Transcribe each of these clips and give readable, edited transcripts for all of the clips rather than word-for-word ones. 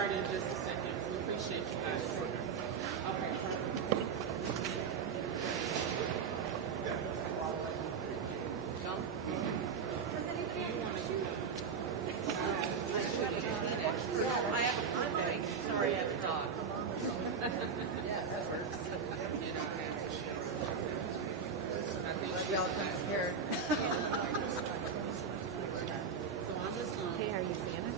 start in just a second. We appreciate you guys. Okay, perfect. Sorry, I have a dog. Y'all can hear. So I'm just going to... Hey, are you seeing it?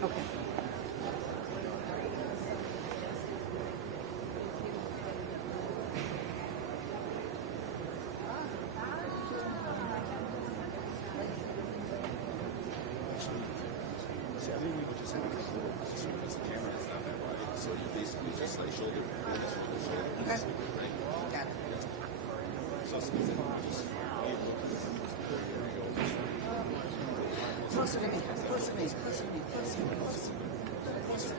Okay. See, I think we would just have a little because the camera is not that wide. So you basically just like shoulder, Okay. right? Got it. So it's just Closer to me. Closer to me. Closer to me. Closer to me. Closer.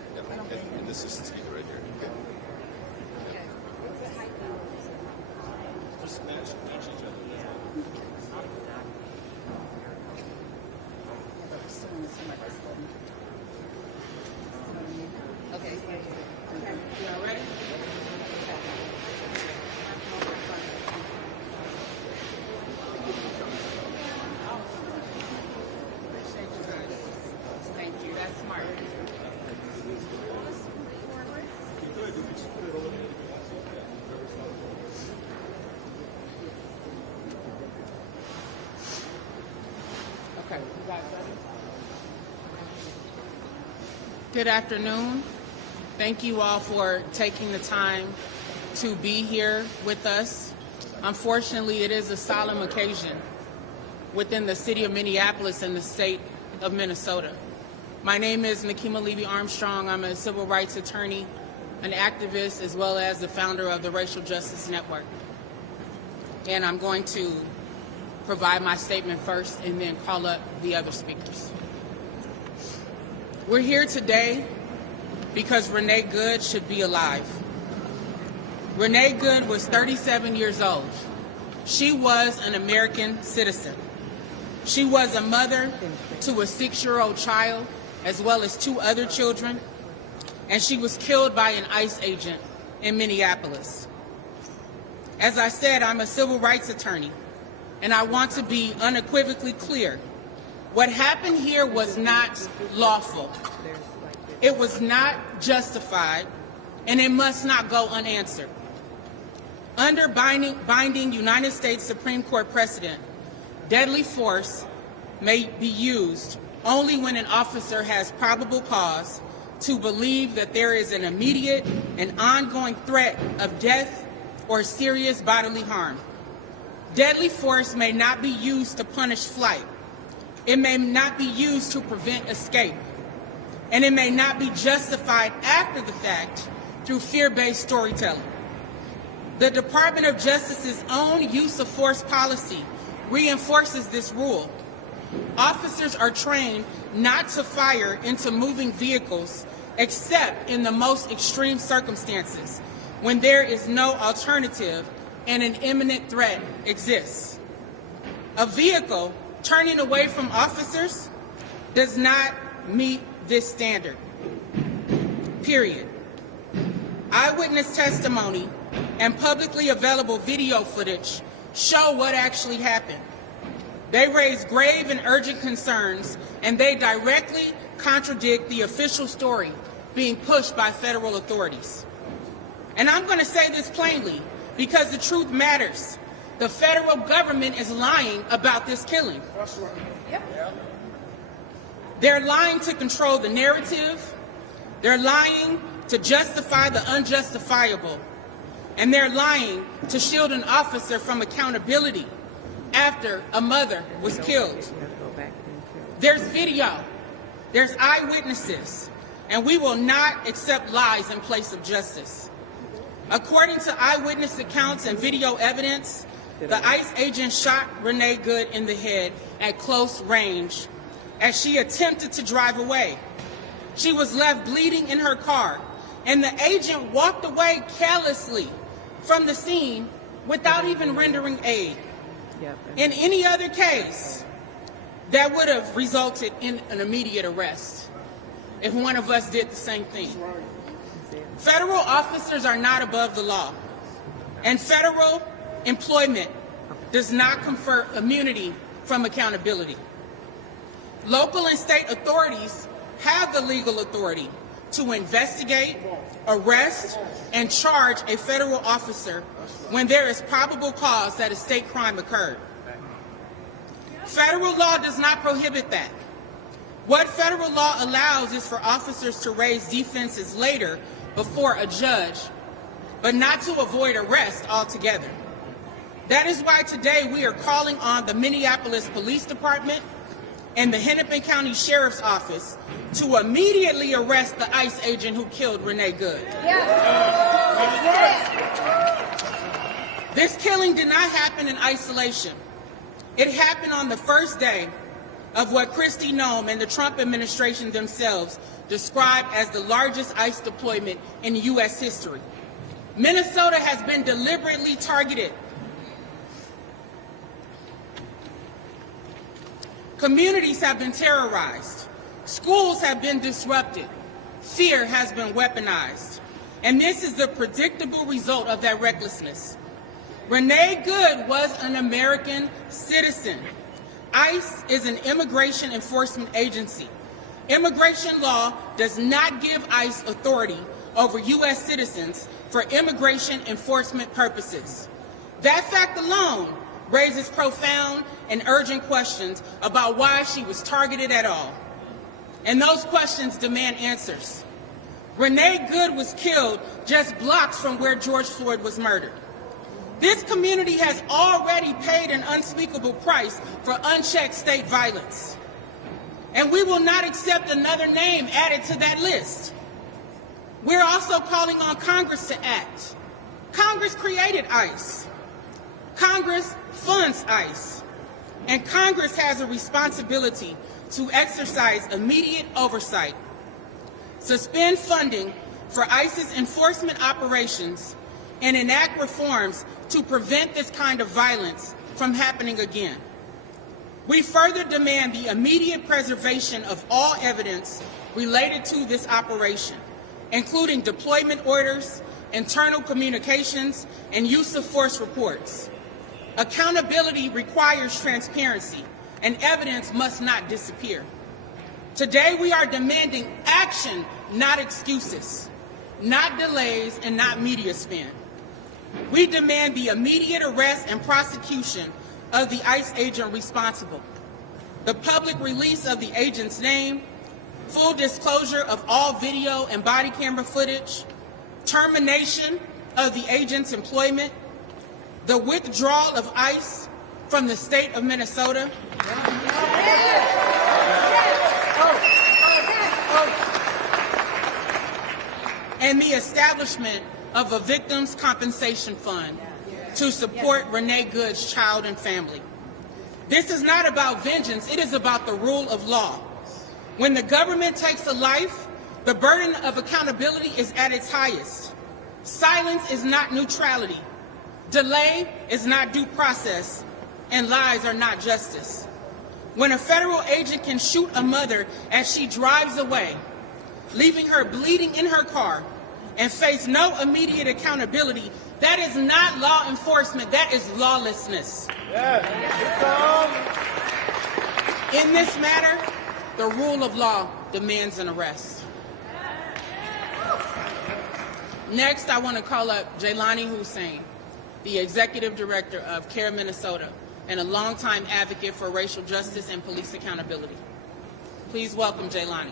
and this is the speaker right here. Okay. Just match each other. Okay. Y'all ready? Appreciate you guys. Thank you. That's smart. Okay, you guys ready? Good afternoon. Thank you all for taking the time to be here with us. Unfortunately, it is a solemn occasion within the city of Minneapolis and the state of Minnesota. My name is Nakima Levy-Armstrong. I'm a civil rights attorney, an activist, as well as the founder of the Racial Justice Network. And I'm going to provide my statement first and then call up the other speakers. We're here today because Renee Good should be alive. Renee Good was 37 years old. She was an American citizen. She was a mother to a 6-year-old child, as well as 2 other children, and she was killed by an ICE agent in Minneapolis. As I said, I'm a civil rights attorney, and I want to be unequivocally clear. What happened here was not lawful. It was not justified, and it must not go unanswered. Under binding United States Supreme Court precedent, deadly force may be used only when an officer has probable cause to believe that there is an immediate and ongoing threat of death or serious bodily harm. Deadly force may not be used to punish flight. It may not be used to prevent escape. And it may not be justified after the fact through fear-based storytelling. The Department of Justice's own use of force policy reinforces this rule. Officers are trained not to fire into moving vehicles except in the most extreme circumstances, when there is no alternative and an imminent threat exists. A vehicle turning away from officers does not meet this standard, period. Eyewitness testimony and publicly available video footage show what actually happened. They raise grave and urgent concerns, and they directly contradict the official story being pushed by federal authorities. And I'm going to say this plainly because the truth matters. The federal government is lying about this killing. Yep. They're lying to control the narrative. They're lying to justify the unjustifiable. And they're lying to shield an officer from accountability after a mother was killed. There's video. There's eyewitnesses. And we will not accept lies in place of justice. According to eyewitness accounts and video evidence, the ICE agent shot Renee Good in the head at close range as she attempted to drive away. She was left bleeding in her car, and the agent walked away carelessly from the scene without even rendering aid. In any other case, that would have resulted in an immediate arrest if one of us did the same thing. Federal officers are not above the law, and federal employment does not confer immunity from accountability. Local and state authorities have the legal authority to investigate, arrest, and charge a federal officer when there is probable cause that a state crime occurred. Federal law does not prohibit that. What federal law allows is for officers to raise defenses later before a judge, but not to avoid arrest altogether. That is why today we are calling on the Minneapolis Police Department and the Hennepin County Sheriff's Office to immediately arrest the ICE agent who killed Renee Good. This killing did not happen in isolation. It happened on the first day of what Kristi Noem and the Trump administration themselves described as the largest ICE deployment in U.S. history. Minnesota has been deliberately targeted. Communities have been terrorized. Schools have been disrupted. Fear has been weaponized. And this is the predictable result of that recklessness. Renee Good was an American citizen. ICE is an immigration enforcement agency. Immigration law does not give ICE authority over U.S. citizens for immigration enforcement purposes. That fact alone raises profound and urgent questions about why she was targeted at all. And those questions demand answers. Renee Good was killed just blocks from where George Floyd was murdered. This community has already paid an unspeakable price for unchecked state violence. And we will not accept another name added to that list. We're also calling on Congress to act. Congress created ICE. Congress funds ICE. And Congress has a responsibility to exercise immediate oversight, suspend funding for ICE's enforcement operations, and enact reforms to prevent this kind of violence from happening again. We further demand the immediate preservation of all evidence related to this operation, including deployment orders, internal communications, and use of force reports. Accountability requires transparency, and evidence must not disappear. Today we are demanding action, not excuses, not delays, and not media spin. We demand the immediate arrest and prosecution of the ICE agent responsible, the public release of the agent's name, full disclosure of all video and body camera footage, termination of the agent's employment, the withdrawal of ICE from the state of Minnesota, and the establishment of a victims' compensation fund to support Renee Good's child and family. This is not about vengeance, it is about the rule of law. When the government takes a life, the burden of accountability is at its highest. Silence is not neutrality. Delay is not due process, and lies are not justice. When a federal agent can shoot a mother as she drives away, leaving her bleeding in her car, and face no immediate accountability, that is not law enforcement, that is lawlessness. In this matter, the rule of law demands an arrest. Next, I want to call up Jaylani Hussein, the Executive Director of CARE Minnesota and a longtime advocate for racial justice and police accountability. Please welcome Jaylani.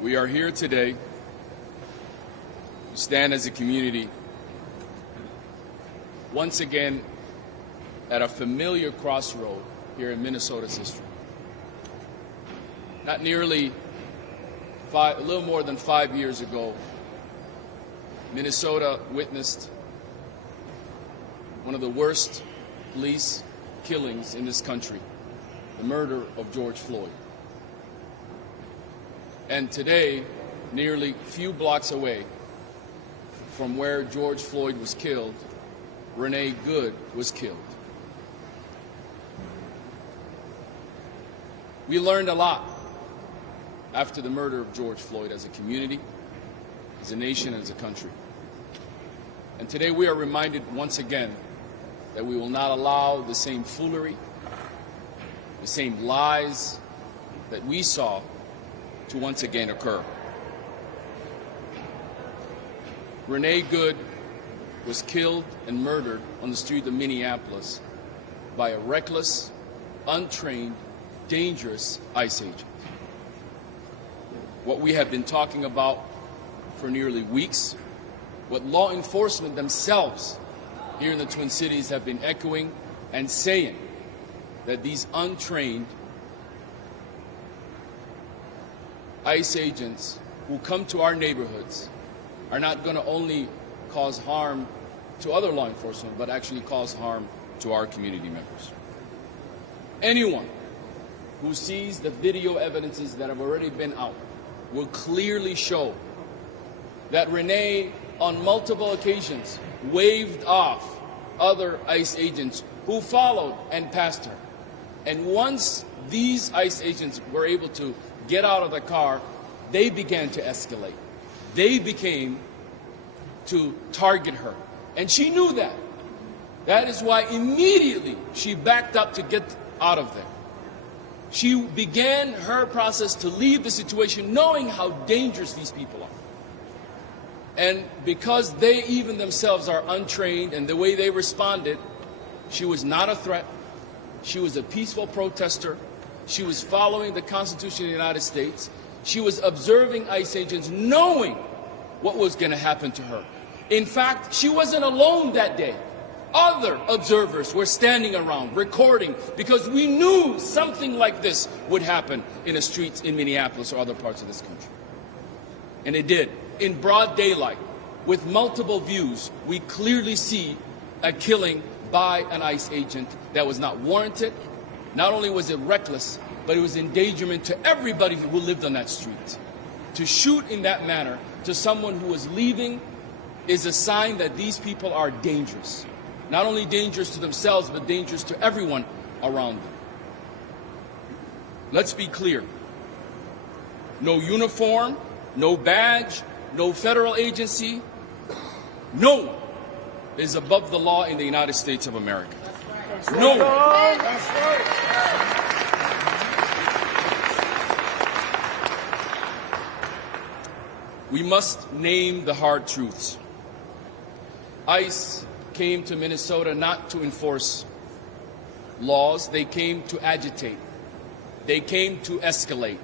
We are here today to stand as a community once again at a familiar crossroad here in Minnesota's history. Not nearly a little more than 5 years ago, Minnesota witnessed one of the worst police killings in this country, the murder of George Floyd. And today, nearly a few blocks away from where George Floyd was killed, Renee Good was killed. We learned a lot after the murder of George Floyd as a community, as a nation, as a country. And today we are reminded once again that we will not allow the same foolery, the same lies that we saw to once again occur. Renee Good was killed and murdered on the street of Minneapolis by a reckless, untrained, dangerous ICE agent. What we have been talking about for nearly weeks, what law enforcement themselves here in the Twin Cities have been echoing and saying, that these untrained ICE agents who come to our neighborhoods are not going to only cause harm to other law enforcement, but actually cause harm to our community members. Anyone who sees the video evidences that have already been out will clearly show that Renee, on multiple occasions, waved off other ICE agents who followed and passed her. And once these ICE agents were able to get out of the car, they began to escalate. They became to target her. And she knew that. That is why immediately she backed up to get out of there. She began her process to leave the situation knowing how dangerous these people are. And because they even themselves are untrained and the way they responded, she was not a threat. She was a peaceful protester. She was following the Constitution of the United States. She was observing ICE agents knowing what was going to happen to her. In fact, she wasn't alone that day. Other observers were standing around, recording, because we knew something like this would happen in the streets in Minneapolis or other parts of this country. And it did. In broad daylight, with multiple views, we clearly see a killing by an ICE agent that was not warranted. Not only was it reckless, but it was endangerment to everybody who lived on that street. To shoot in that manner to someone who was leaving is a sign that these people are dangerous. Not only dangerous to themselves, but dangerous to everyone around them. Let's be clear. No uniform, no badge, no federal agency, no one is above the law in the United States of America. No one. That's right. We must name the hard truths. ICE came to Minnesota not to enforce laws. They came to agitate. They came to escalate.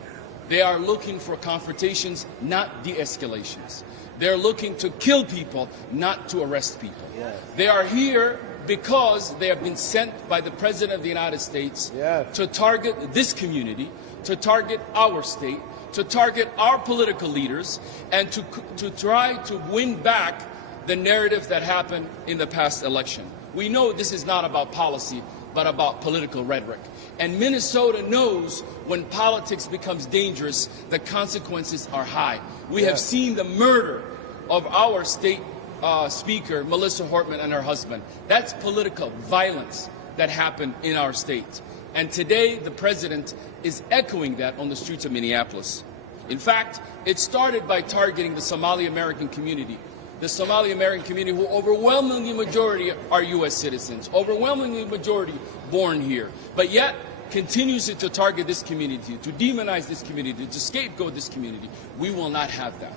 They are looking for confrontations, not de-escalations. They're looking to kill people, not to arrest people. Yes. They are here because they have been sent by the President of the United States to target this community, to target our state, to target our political leaders, and to try to win back the narrative that happened in the past election. We know this is not about policy, but about political rhetoric. And Minnesota knows when politics becomes dangerous, the consequences are high. We have seen the murder of our state speaker, Melissa Hortman, and her husband. That's political violence that happened in our state. And today, the president is echoing that on the streets of Minneapolis. In fact, it started by targeting the Somali American community. The Somali American community, who overwhelmingly majority are U.S. citizens, overwhelmingly majority born here, but yet continues to target this community, to demonize this community, to scapegoat this community. We will not have that.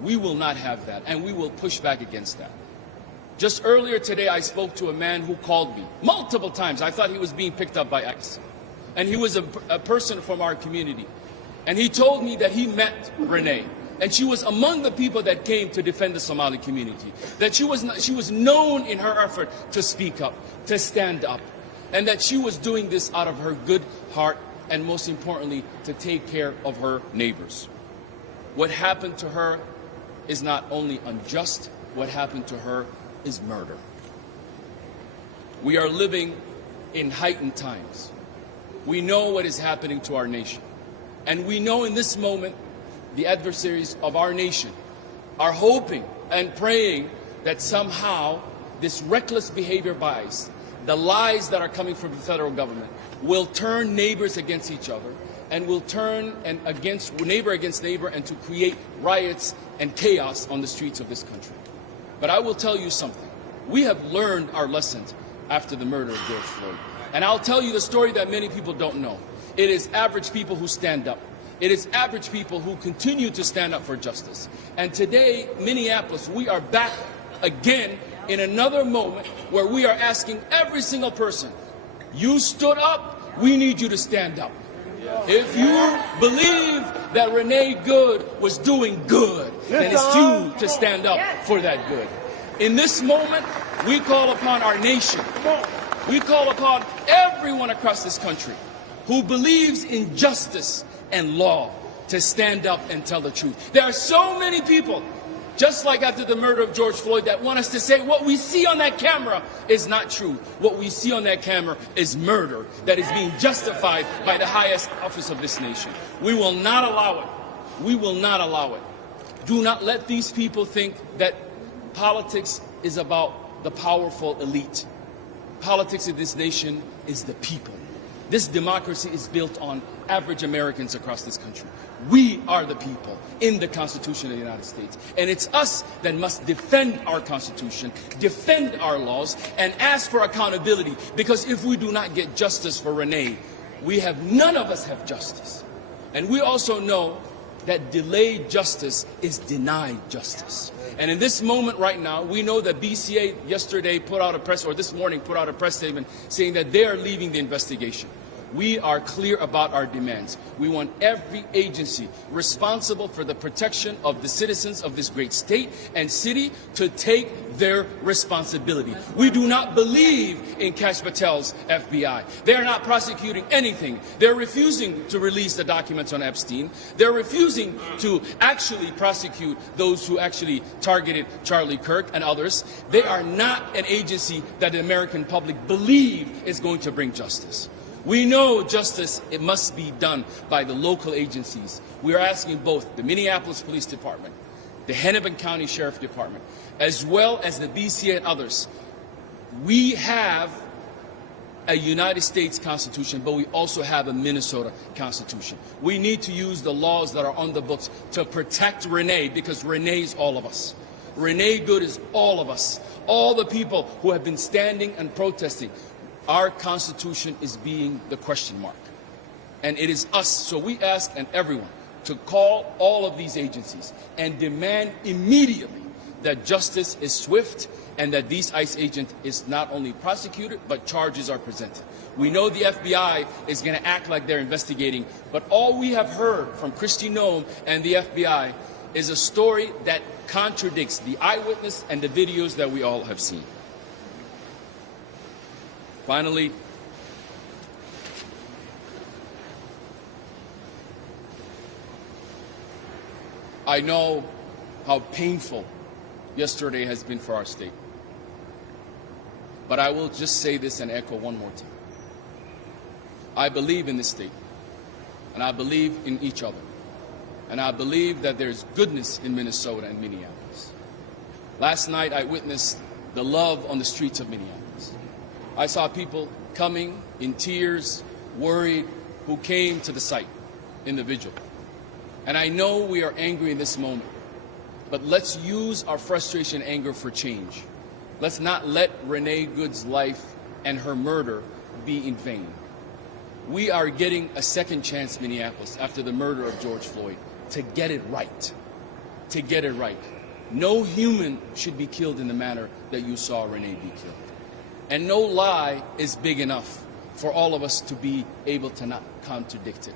We will not have that, and we will push back against that. Just earlier today, I spoke to a man who called me multiple times. I thought he was being picked up by ICE. And he was a person from our community. And he told me that he met Renee. And she was among the people that came to defend the Somali community. That she was known in her effort to speak up, to stand up. and that she was doing this out of her good heart, and most importantly, to take care of her neighbors. What happened to her is not only unjust, what happened to her is murder. We are living in heightened times. We know what is happening to our nation. And we know in this moment, the adversaries of our nation are hoping and praying that somehow this reckless behavior by ICE, the lies that are coming from the federal government, will turn neighbors against each other and will turn against neighbor and to create riots and chaos on the streets of this country. But I will tell you something. We have learned our lessons after the murder of George Floyd. And I'll tell you the story that many people don't know. It is average people who stand up. It is average people who continue to stand up for justice. And today, Minneapolis, we are back again in another moment where we are asking every single person, you stood up, we need you to stand up. If you believe that Renee Good was doing good, then it's you to stand up for that good. In this moment, we call upon our nation. We call upon everyone across this country who believes in justice and law to stand up and tell the truth. There are so many people, just like after the murder of George Floyd, that want us to say what we see on that camera is not true. What we see on that camera is murder that is being justified by the highest office of this nation. We will not allow it. We will not allow it. Do not let these people think that politics is about the powerful elite. Politics in this nation is the people. This democracy is built on average Americans across this country. We are the people in the Constitution of the United States. And it's us that must defend our Constitution, defend our laws, and ask for accountability. Because if we do not get justice for Renee, none of us have justice. And we also know that delayed justice is denied justice. And in this moment right now, we know that BCA this morning put out a press statement saying that they are leaving the investigation. We are clear about our demands. We want every agency responsible for the protection of the citizens of this great state and city to take their responsibility. We do not believe in Kash Patel's FBI. They are not prosecuting anything. They're refusing to release the documents on Epstein. They're refusing to actually prosecute those who actually targeted Charlie Kirk and others. They are not an agency that the American public believe is going to bring justice. We know justice, it must be done by the local agencies. We are asking both the Minneapolis Police Department, the Hennepin County Sheriff Department, as well as the BCA and others. We have a United States Constitution, but we also have a Minnesota Constitution. We need to use the laws that are on the books to protect Renee, because Renee is all of us. Renee Good is all of us. All the people who have been standing and protesting. Our Constitution is being the question mark. And it is us. So we ask and everyone to call all of these agencies and demand immediately that justice is swift and that these ICE agent is not only prosecuted, but charges are presented. We know the FBI is going to act like they're investigating, but all we have heard from Kristi Noem and the FBI is a story that contradicts the eyewitness and the videos that we all have seen. Finally, I know how painful yesterday has been for our state. But I will just say this and echo one more time. I believe in this state, and I believe in each other. And I believe that there's goodness in Minnesota and Minneapolis. Last night, I witnessed the love on the streets of Minneapolis. I saw people coming in tears, worried, who came to the site in the vigil. And I know we are angry in this moment, but let's use our frustration and anger for change. Let's not let Renee Good's life and her murder be in vain. We are getting a second chance, Minneapolis, after the murder of George Floyd, to get it right. To get it right. No human should be killed in the manner that you saw Renee be killed. And no lie is big enough for all of us to be able to not contradict it.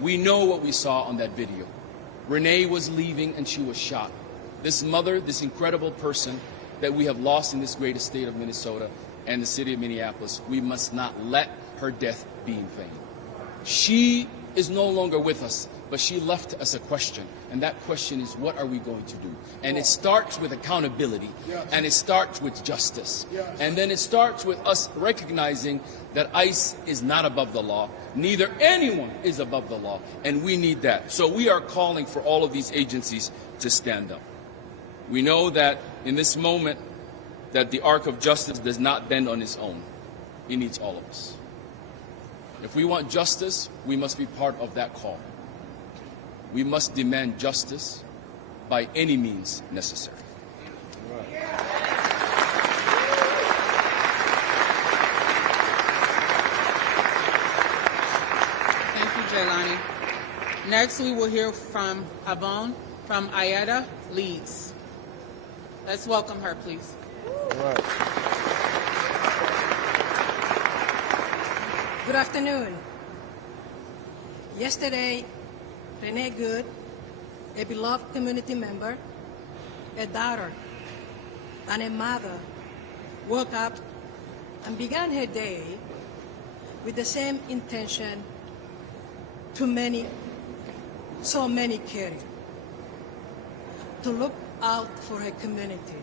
We know what we saw on that video. Renee was leaving and she was shot. This mother, this incredible person that we have lost in this great state of Minnesota, and the city of Minneapolis, we must not let her death be in vain. She is no longer with us, but she left us a question, and that question is, what are we going to do? And it starts with accountability, and it starts with justice, and then it starts with us recognizing that ICE is not above the law, neither anyone is above the law, and we need that. So we are calling for all of these agencies to stand up. We know that in this moment that the arc of justice does not bend on its own. It needs all of us. If we want justice, we must be part of that call. We must demand justice by any means necessary. Thank you, Jelani. Next, we will hear from Abon from Ayeda Leagues. Let's welcome her, please. Good afternoon. Yesterday, Renee Good, a beloved community member, a daughter, and a mother, woke up and began her day with the same intention so many carry, to look out for her community.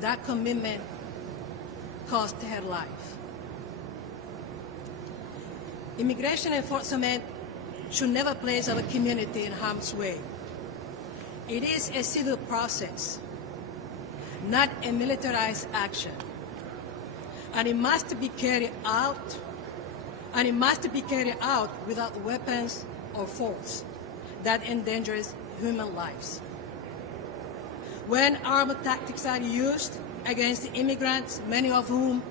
That commitment cost her life. Immigration enforcement should never place our community in harm's way. It is a civil process, not a militarized action. And it must be carried out, without weapons or force that endangers human lives. When armed tactics are used against immigrants, many of whom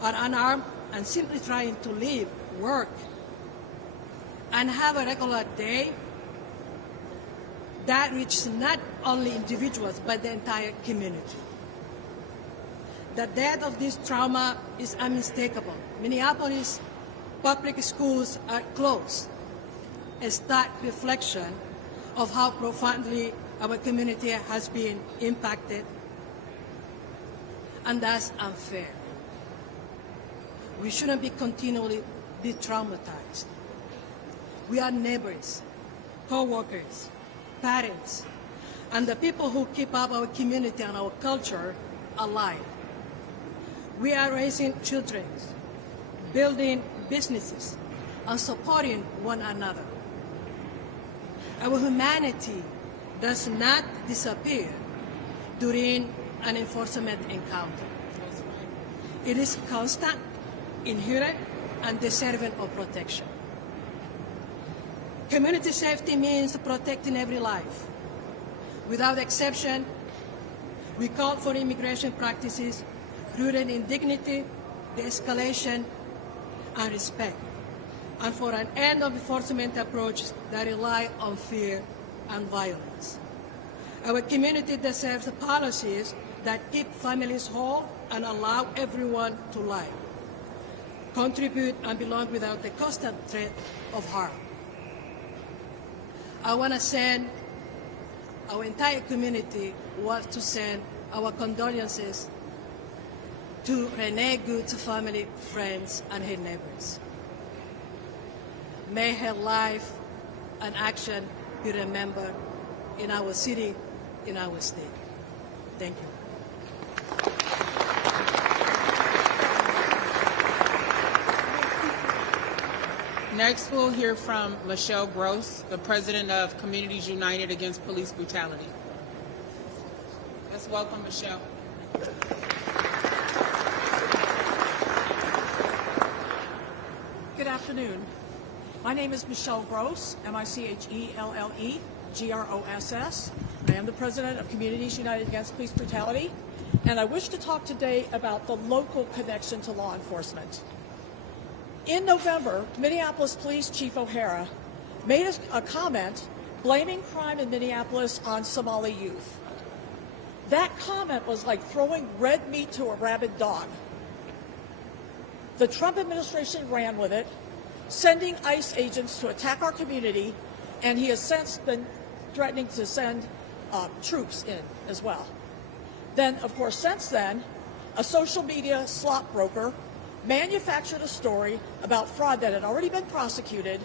are unarmed and simply trying to live, work, and have a regular day, that reaches not only individuals but the entire community. The depth of this trauma is unmistakable. Minneapolis public schools are closed, a stark reflection of how profoundly our community has been impacted, and that's unfair. We shouldn't be continually be traumatized. We are neighbors, co-workers, parents, and the people who keep up our community and our culture alive. We are raising children, building businesses, and supporting one another. Our humanity does not disappear during an enforcement encounter. It is constant, inherent, and deserving of protection. Community safety means protecting every life. Without exception, we call for immigration practices rooted in dignity, de-escalation, and respect, and for an end of enforcement approach that rely on fear and violence. Our community deserves policies that keep families whole and allow everyone to live, contribute, and belong without the constant threat of harm. I want to send, our entire community wants to send our condolences to Renee Good's family, friends, and her neighbors. May her life and action be remembered in our city, in our state. Thank you. Next, we'll hear from Michelle Gross, the president of Communities United Against Police Brutality. Let's welcome Michelle. Good afternoon. My name is Michelle Gross, M-I-C-H-E-L-L-E-G-R-O-S-S. I am the president of Communities United Against Police Brutality, and I wish to talk today about the local connection to law enforcement. In November, Minneapolis Police Chief O'Hara made a comment blaming crime in Minneapolis on Somali youth. That comment was like throwing red meat to a rabid dog. The Trump administration ran with it, sending ICE agents to attack our community, and he has since been threatening to send troops in as well. Then, of course, since then, a social media slop broker, manufactured a story about fraud that had already been prosecuted,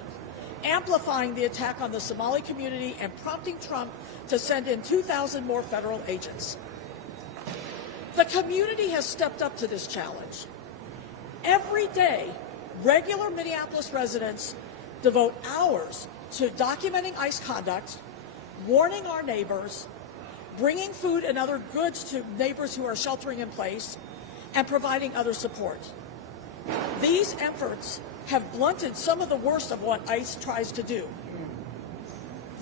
amplifying the attack on the Somali community and prompting Trump to send in 2,000 more federal agents. The community has stepped up to this challenge. Every day, regular Minneapolis residents devote hours to documenting ICE conduct, warning our neighbors, bringing food and other goods to neighbors who are sheltering in place, and providing other support. These efforts have blunted some of the worst of what ICE tries to do.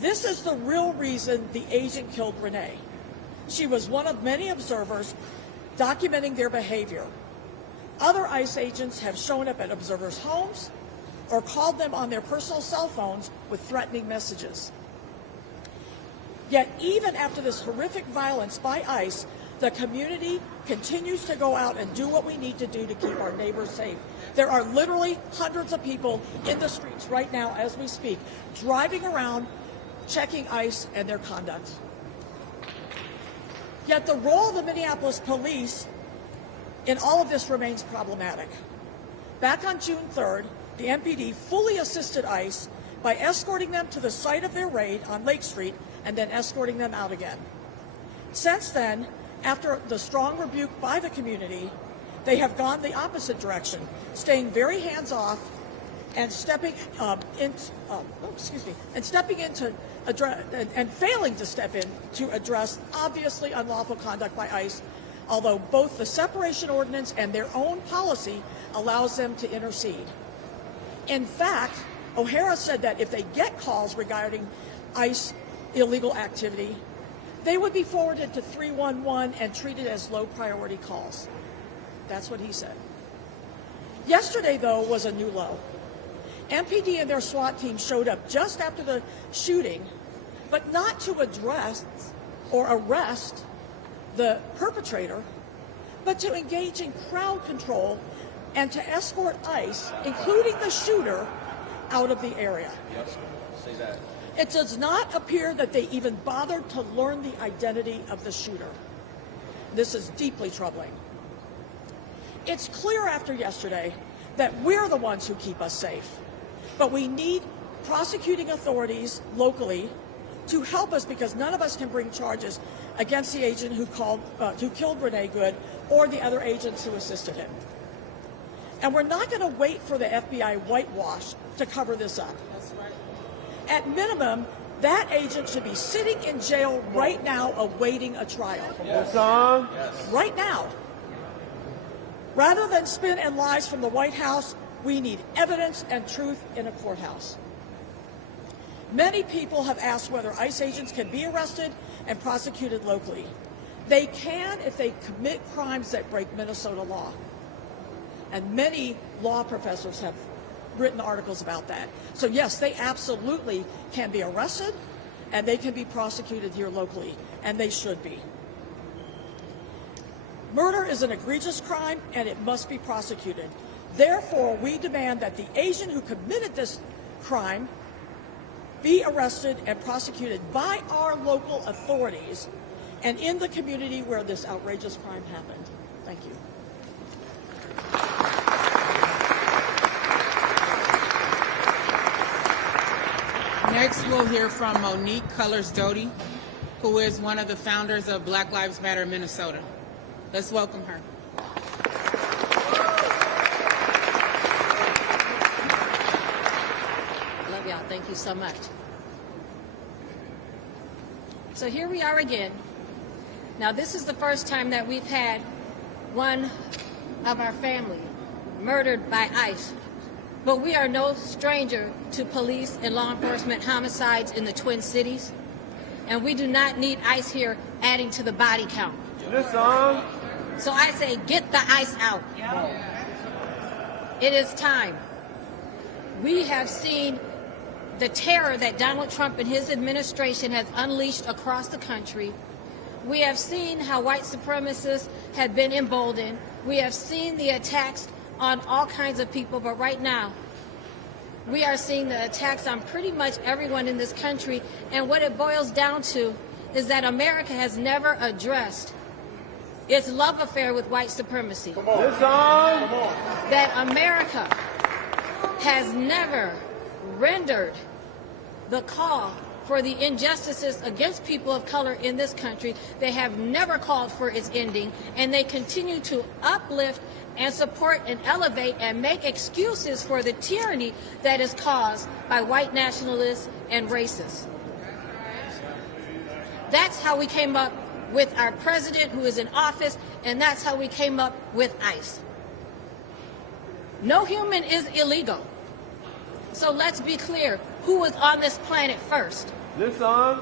This is the real reason the agent killed Renee. She was one of many observers documenting their behavior. Other ICE agents have shown up at observers' homes or called them on their personal cell phones with threatening messages. Yet even after this horrific violence by ICE, the community continues to go out and do what we need to do to keep our neighbors safe. There are literally hundreds of people in the streets right now as we speak, driving around, checking ICE and their conduct. Yet the role of the Minneapolis police in all of this remains problematic. Back on June 3rd, the MPD fully assisted ICE by escorting them to the site of their raid on Lake Street and then escorting them out again. Since then, after the strong rebuke by the community, they have gone the opposite direction, staying very hands-off and stepping failing to step in to address obviously unlawful conduct by ICE, although both the separation ordinance and their own policy allows them to intercede. In fact, O'Hara said that if they get calls regarding ICE illegal activity, they would be forwarded to 311 and treated as low priority calls. That's what he said. Yesterday, though, was a new low. MPD and their SWAT team showed up just after the shooting, but not to address or arrest the perpetrator, but to engage in crowd control and to escort ICE, including the shooter, out of the area. Yes, say that. It does not appear that they even bothered to learn the identity of the shooter. This is deeply troubling. It's clear after yesterday that we're the ones who keep us safe, but we need prosecuting authorities locally to help us, because none of us can bring charges against the agent who killed Renee Good or the other agents who assisted him. And we're not going to wait for the FBI whitewash to cover this up. That's right. At minimum, that agent should be sitting in jail right now awaiting a trial. Yes. Right now. Rather than spin and lies from the White House, we need evidence and truth in a courthouse. Many people have asked whether ICE agents can be arrested and prosecuted locally. They can if they commit crimes that break Minnesota law. And many law professors have written articles about that. So yes, they absolutely can be arrested and they can be prosecuted here locally, and they should be. Murder is an egregious crime and it must be prosecuted. Therefore, we demand that the agent who committed this crime be arrested and prosecuted by our local authorities and in the community where this outrageous crime happened. Thank you. Next, we'll hear from Monique Cullors-Doty, who is one of the founders of Black Lives Matter Minnesota. Let's welcome her. Love y'all. Thank you so much. So here we are again. Now, this is the first time that we've had one of our family murdered by ICE. But we are no stranger to police and law enforcement homicides in the Twin Cities. And we do not need ICE here adding to the body count. So I say, get the ICE out. It is time. We have seen the terror that Donald Trump and his administration has unleashed across the country. We have seen how white supremacists have been emboldened. We have seen the attacks on all kinds of people, but right now, we are seeing the attacks on pretty much everyone in this country, and what it boils down to is that America has never addressed its love affair with white supremacy. Listen. That America has never rendered the call for the injustices against people of color in this country. They have never called for its ending, and they continue to uplift and support and elevate and make excuses for the tyranny that is caused by white nationalists and racists. That's how we came up with our president who is in office, and that's how we came up with ICE. No human is illegal. So let's be clear, who was on this planet first? Listen.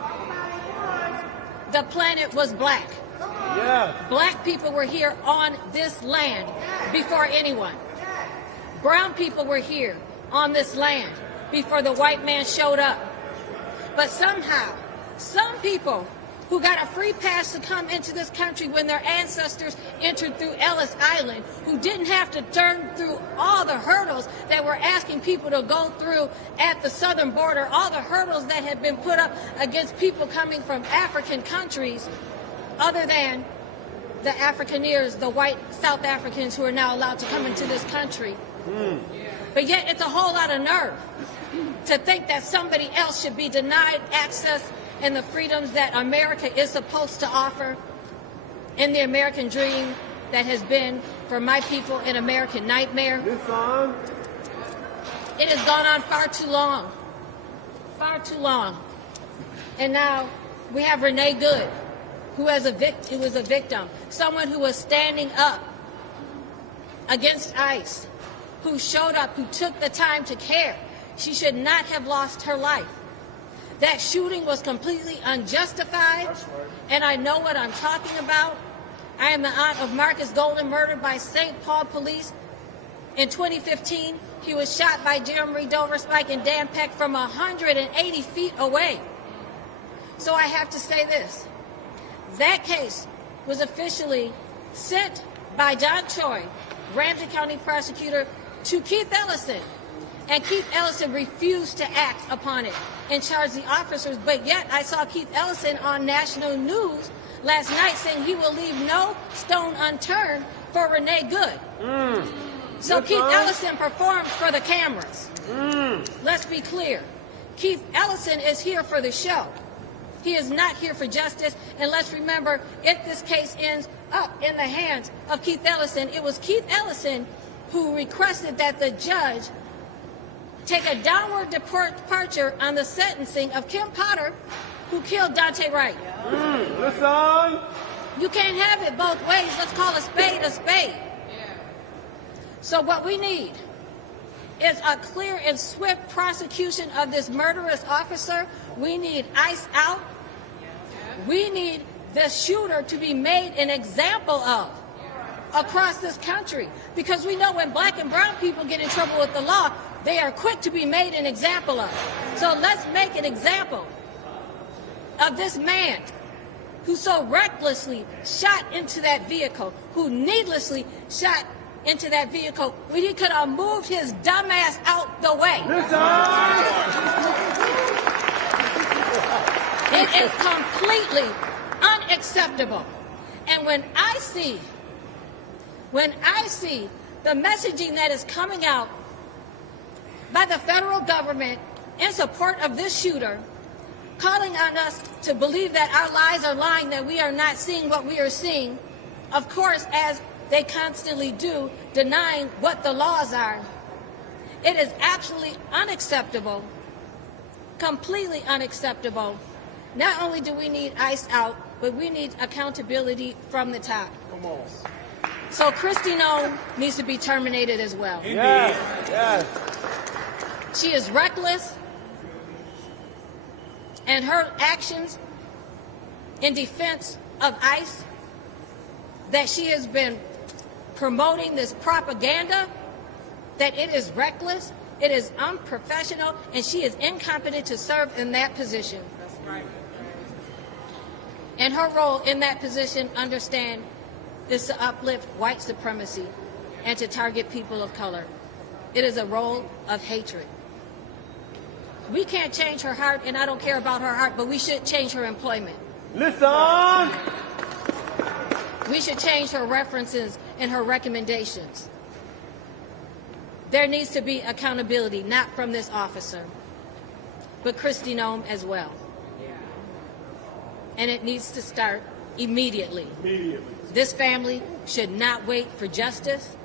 The planet was black. Yes. Black people were here on this land before anyone. Brown people were here on this land before the white man showed up. But somehow, some people who got a free pass to come into this country when their ancestors entered through Ellis Island, who didn't have to turn through all the hurdles that we're asking people to go through at the southern border, all the hurdles that have been put up against people coming from African countries, other than the Afrikaners, the white South Africans who are now allowed to come into this country. But yet it's a whole lot of nerve to think that somebody else should be denied access and the freedoms that America is supposed to offer, and the American dream that has been, for my people, an American nightmare. Listen. It has gone on far too long. Far too long. And now we have Renee Good, who was a victim, someone who was standing up against ICE, who showed up, who took the time to care. She should not have lost her life. That shooting was completely unjustified, and I know what I'm talking about. I am the aunt of Marcus Golden, murdered by St. Paul police. In 2015, he was shot by Jeremy Doverspike and Dan Peck from 180 feet away. So I have to say this. That case was officially sent by John Choi, Ramsey County prosecutor, to Keith Ellison. And Keith Ellison refused to act upon it and charge the officers. But yet I saw Keith Ellison on national news last night saying he will leave no stone unturned for Renee Good. So Keith Ellison performed for the cameras. Let's be clear. Keith Ellison is here for the show. He is not here for justice. And let's remember, if this case ends up in the hands of Keith Ellison, it was Keith Ellison who requested that the judge take a downward departure on the sentencing of Kim Potter, who killed Dante Wright. Listen. You can't have it both ways. Let's call a spade a spade. So what we need is a clear and swift prosecution of this murderous officer. We need ICE out. We need the shooter to be made an example of across this country. Because we know when black and brown people get in trouble with the law, they are quick to be made an example of. So let's make an example of this man who so recklessly shot into that vehicle, who needlessly shot into that vehicle when he could have moved his dumb ass out the way. It is completely unacceptable. And when I see the messaging that is coming out by the federal government in support of this shooter, calling on us to believe that our lies are lying, that we are not seeing what we are seeing, of course, as they constantly do, denying what the laws are. It is absolutely unacceptable, completely unacceptable. Not only do we need ICE out, but we need accountability from the top. Come on. So Kristi Noem needs to be terminated as well. Yes. Yes. She is reckless, and her actions in defense of ICE, that she has been promoting this propaganda, that it is reckless, it is unprofessional, and she is incompetent to serve in that position. That's right. And her role in that position, understand, is to uplift white supremacy and to target people of color. It is a role of hatred. We can't change her heart, and I don't care about her heart, but we should change her employment. Listen. We should change her references and her recommendations. There needs to be accountability, not from this officer, but Kristi Noem as well. And it needs to start immediately. This family should not wait for justice.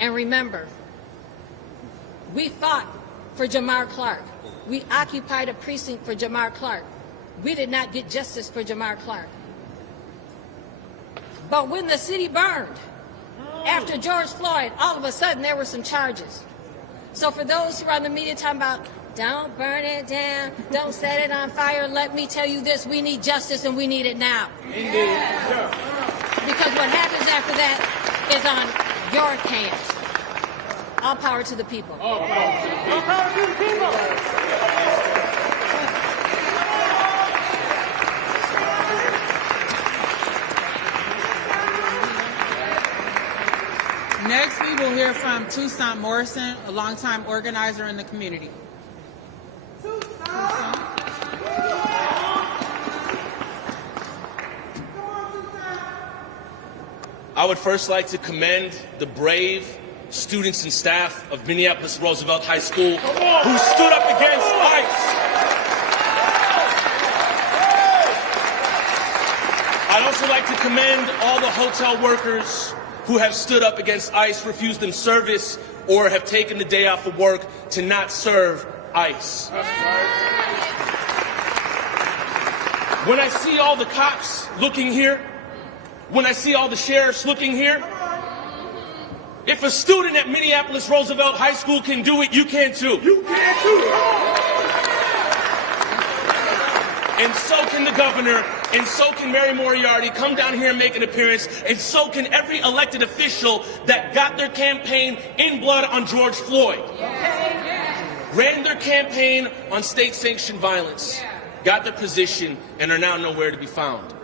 And remember, we fought for Jamar Clark. We occupied a precinct for Jamar Clark. We did not get justice for Jamar Clark. But when the city burned, after George Floyd, all of a sudden there were some charges. So for those who are on the media talking about, don't burn it down, don't set it on fire, let me tell you this, we need justice and we need it now. Indeed. Because what happens after that is on your hands. All power to the people. All power to the people. Next, we will hear from Toussaint Morrison, a longtime organizer in the community. I would first like to commend the brave students and staff of Minneapolis Roosevelt High School who stood up against ICE. I'd also like to commend all the hotel workers who have stood up against ICE, refused them service, or have taken the day off of work to not serve ICE. When I see all the cops looking here, when I see all the sheriffs looking here, if a student at Minneapolis Roosevelt High School can do it, you can too. You can too. And so can the governor, and so can Mary Moriarty come down here and make an appearance, and so can every elected official that got their campaign in blood on George Floyd. Ran their campaign on state-sanctioned violence, got their position, and are now nowhere to be found.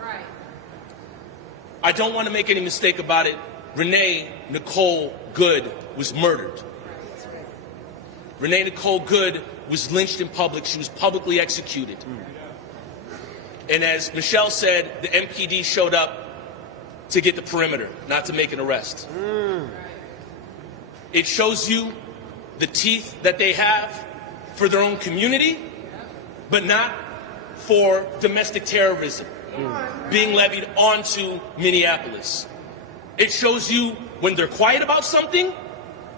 I don't want to make any mistake about it. Renee Nicole Good was murdered. Renee Nicole Good was lynched in public. She was publicly executed. And as Michelle said, the MPD showed up to get the perimeter, not to make an arrest. It shows you the teeth that they have for their own community, but not for domestic terrorism being levied onto Minneapolis. It shows you when they're quiet about something,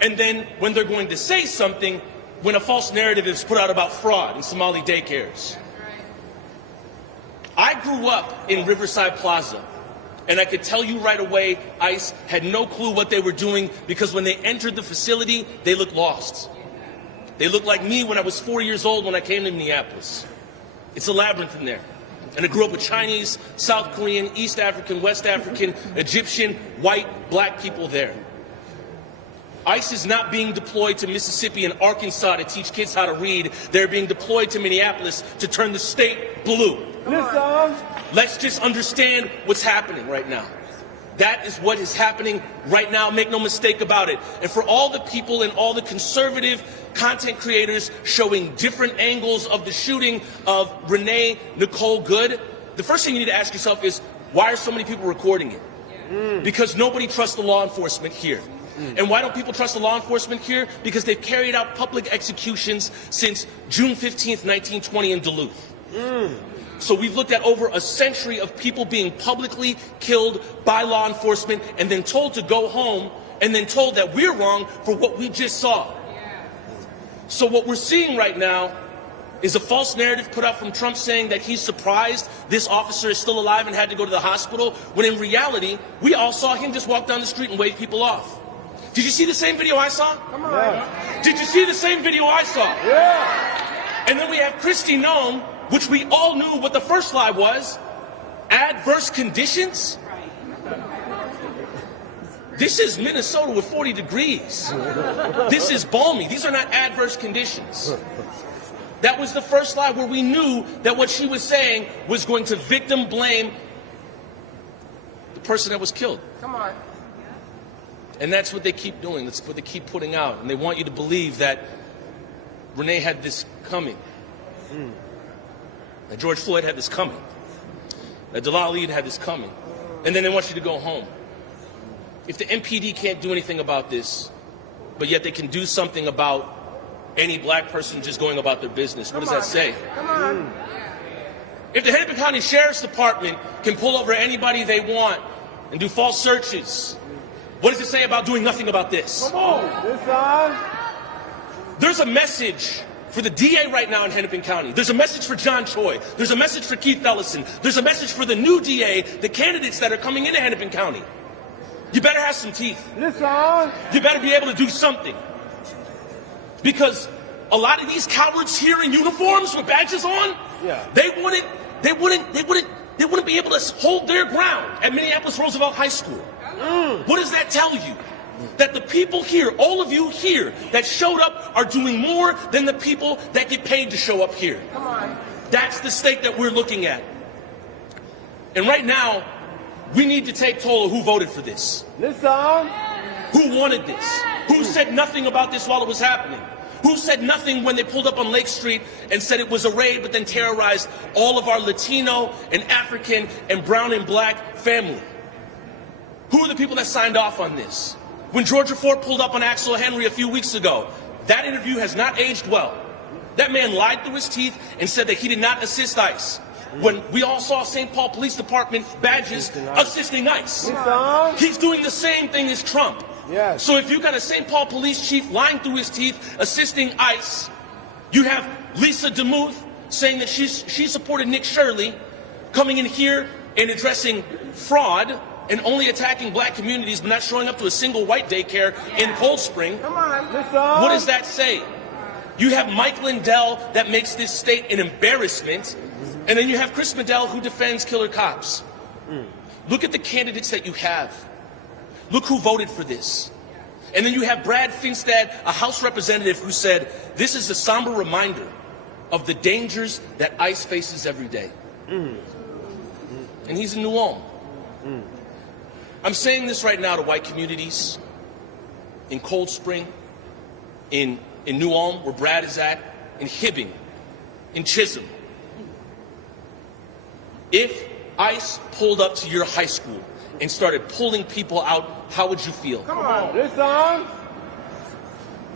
and then when they're going to say something when a false narrative is put out about fraud in Somali daycares. I grew up in Riverside Plaza, and I could tell you right away, ICE had no clue what they were doing, because when they entered the facility, they looked lost. They looked like me when I was 4 years old when I came to Minneapolis. It's a labyrinth in there. And I grew up with Chinese, South Korean, East African, West African, Egyptian, white, black people there. ICE is not being deployed to Mississippi and Arkansas to teach kids how to read. They're being deployed to Minneapolis to turn the state blue. Let's just understand what's happening right now. That is what is happening right now. Make no mistake about it. And for all the people and all the conservative content creators showing different angles of the shooting of Renee Nicole Good, the first thing you need to ask yourself is, why are so many people recording it? Because nobody trusts the law enforcement here. And why don't people trust the law enforcement here? Because they've carried out public executions since June 15th, 1920 in Duluth. So we've looked at over a century of people being publicly killed by law enforcement and then told to go home and then told that we're wrong for what we just saw. So what we're seeing right now is a false narrative put out from Trump saying that he's surprised this officer is still alive and had to go to the hospital, when in reality, we all saw him just walk down the street and wave people off. Did you see the same video I saw? Come on. Yeah. Did you see the same video I saw? Yeah. And then we have Kristi Noem, which we all knew what the first lie was. Adverse conditions? This is Minnesota with 40 degrees. This is balmy. These are not adverse conditions. That was the first lie, where we knew that what she was saying was going to victim blame the person that was killed. Come on. And that's what they keep doing. That's what they keep putting out. And they want you to believe that Renee had this coming. That George Floyd had this coming. That Dalal Eid had this coming. and then they want you to go home. If the MPD can't do anything about this, but yet they can do something about any black person just going about their business, what does that say? Come on. If the Hennepin County Sheriff's Department can pull over anybody they want and do false searches, what does it say about doing nothing about this? Come on. There's a message for the DA right now in Hennepin County. There's a message for John Choi. There's a message for Keith Ellison. There's a message for the new DA, the candidates that are coming into Hennepin County. You better have some teeth. Listen. You better be able to do something. Because a lot of these cowards here in uniforms with badges on, they wouldn't be able to hold their ground at Minneapolis Roosevelt High School. What does that tell you? That the people here, all of you here that showed up, are doing more than the people that get paid to show up here. Come on. That's the state that we're looking at. And right now, we need to take toll of who voted for this. Listen. Who wanted this? Who said nothing about this while it was happening? Who said nothing when they pulled up on Lake Street and said it was a raid, but then terrorized all of our Latino and African and brown and black family? Who are the people that signed off on this? When Georgia Ford pulled up on Axel Henry a few weeks ago, that interview has not aged well. That man lied through his teeth and said that he did not assist ICE. When we all saw St. Paul Police Department badges assisting ICE. He's doing the same thing as Trump. Yes. So if you got a St. Paul police chief lying through his teeth, assisting ICE, you have Lisa DeMuth saying that she supported Nick Shirley, coming in here and addressing fraud and only attacking black communities, but not showing up to a single white daycare in Cold Spring. Come on. What does that say? You have Mike Lindell that makes this state an embarrassment, and then you have Chris Medell who defends killer cops. Look at the candidates that you have. Look who voted for this. And then you have Brad Finstad, a House representative, who said, this is a somber reminder of the dangers that ICE faces every day. And he's in New Ulm. I'm saying this right now to white communities in Cold Spring, in New Ulm, where Brad is at, in Hibbing, in Chisholm. If ICE pulled up to your high school and started pulling people out, how would you feel? Come on. Listen.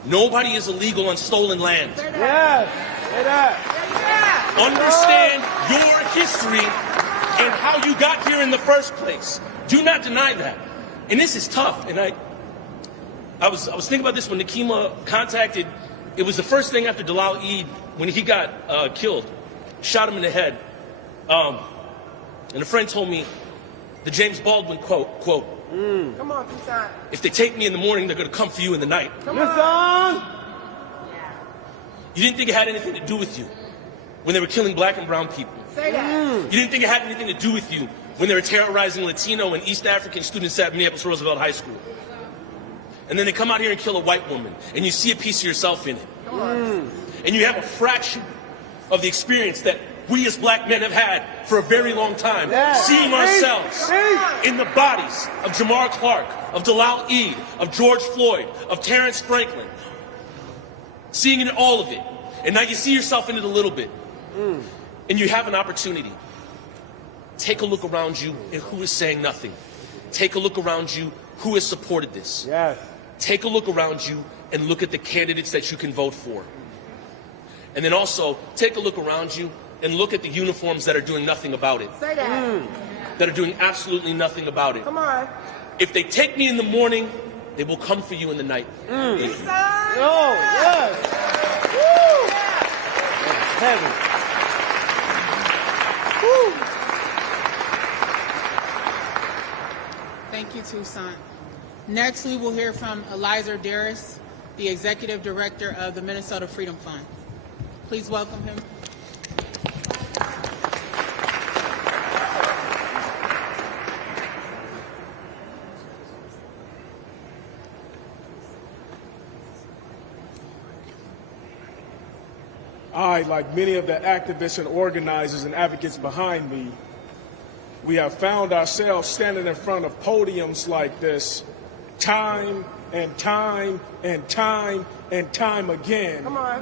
Nobody is illegal on stolen land. Yes. Say that. Understand your history and how you got here in the first place. Do not deny that. And this is tough. And I was thinking about this when Nakima contacted. It was the first thing after Dalal Eid when he got killed. Shot him in the head. And a friend told me the James Baldwin quote, Come on, Toussaint. if they take me in the morning, they're going to come for you in the night. Listen. You didn't think it had anything to do with you when they were killing black and brown people. Say that. You didn't think it had anything to do with you when they were terrorizing Latino and East African students at Minneapolis Roosevelt High School. And then they come out here and kill a white woman, and you see a piece of yourself in it. And you have a fraction of the experience that we as black men have had for a very long time, seeing ourselves in the bodies of Jamar Clark, of Dalal Eid, of George Floyd, of Terrence Franklin, seeing in all of it. And now you see yourself in it a little bit. And you have an opportunity. Take a look around you and who is saying nothing. Take a look around you who has supported this. Yes. Take a look around you and look at the candidates that you can vote for. And then also take a look around you and look at the uniforms that are doing nothing about it. Say that. That are doing absolutely nothing about it. Come on. If they take me in the morning, they will come for you in the night. Oh, yes. Woo. Heavy. Thank you, Toussaint. Next, we will hear from Eliza Darris, the Executive Director of the Minnesota Freedom Fund. Please welcome him. I, like many of the activists and organizers and advocates behind me, we have found ourselves standing in front of podiums like this time and time and time and time again. Come on.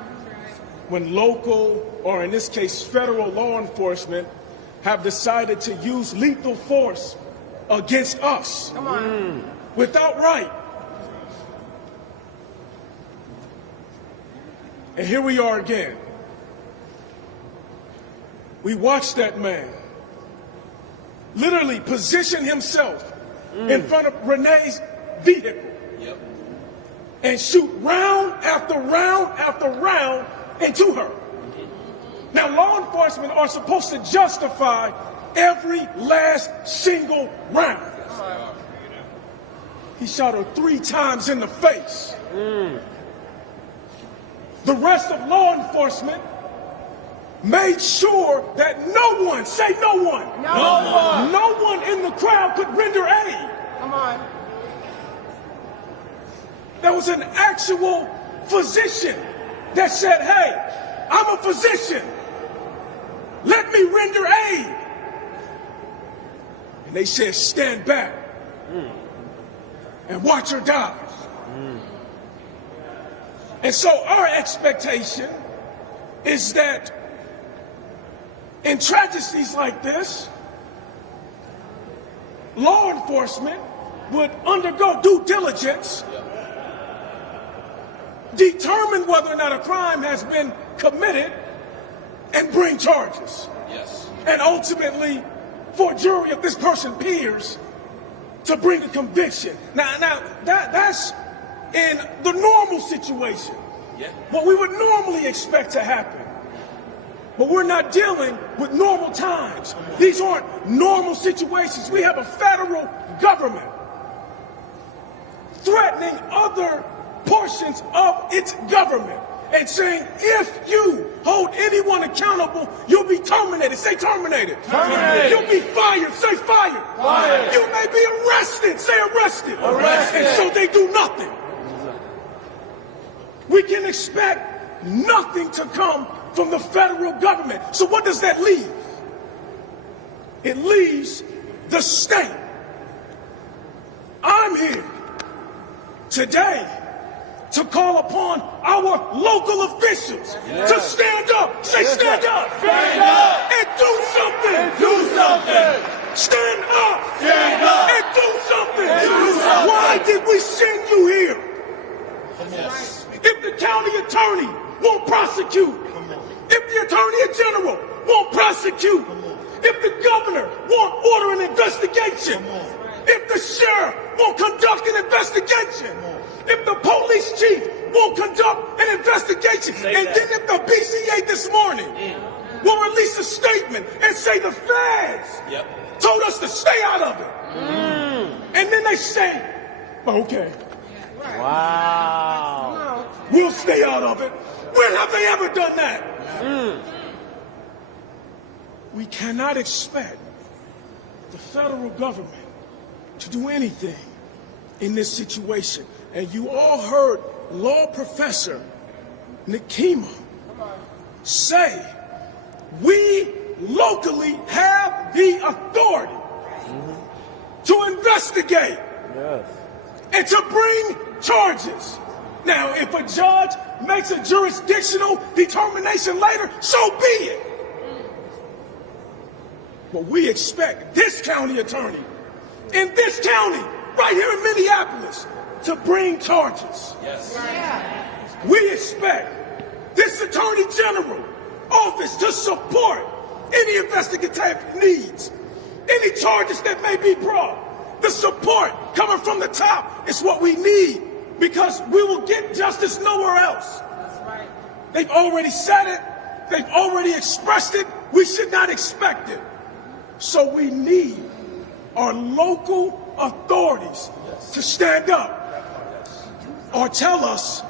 When local, or in this case federal law enforcement, have decided to use lethal force against us. Come on. Without right. And here we are again. We watched that man literally position himself in front of Renee's vehicle and shoot round after round after round into her. Now, law enforcement are supposed to justify every last single round. He shot her 3 times in the face. The rest of law enforcement made sure that no one, say no one, no one in the crowd could render aid. Come on. There was an actual physician that said, hey, I'm a physician. Let me render aid. And they said, stand back and watch her die. And so our expectation is that in tragedies like this, law enforcement would undergo due diligence, determine whether or not a crime has been committed, and bring charges. And ultimately, for a jury of this person's peers to bring a conviction. Now that's in the normal situation. What we would normally expect to happen. But we're not dealing with normal times. These aren't normal situations. We have a federal government threatening other portions of its government and saying, if you hold anyone accountable, you'll be terminated. Say terminated. Terminated. You'll be fired. Say fired. Fired. You may be arrested. Say arrested. Arrested. And so they do nothing. We can expect nothing to come from the federal government. So what does that leave? It leaves the state. I'm here today to call upon our local officials to stand up. Say stand up. Stand up. And do something. And do something. Stand up. Stand up. And do something. And do something. Why did we send you here? Yes. If the county attorney won't prosecute, if the attorney general won't prosecute, if the governor won't order an investigation, if the sheriff won't conduct an investigation, if the police chief won't conduct an investigation, and then if the BCA this morning will release a statement and say the feds told us to stay out of it, and then they say, okay, Wow. we'll stay out of it. When have they ever done that? We cannot expect the federal government to do anything in this situation. And you all heard law professor Nikema say, we locally have the authority to investigate and to bring charges. Now, if a judge makes a jurisdictional determination later, so be it. But we expect this county attorney in this county, right here in Minneapolis, to bring charges. We expect this attorney general office to support any investigative needs, any charges that may be brought. The support coming from the top is what we need, because we will get justice nowhere else. They've already said it. They've already expressed it. We should not expect it. So we need our local authorities to stand up or tell us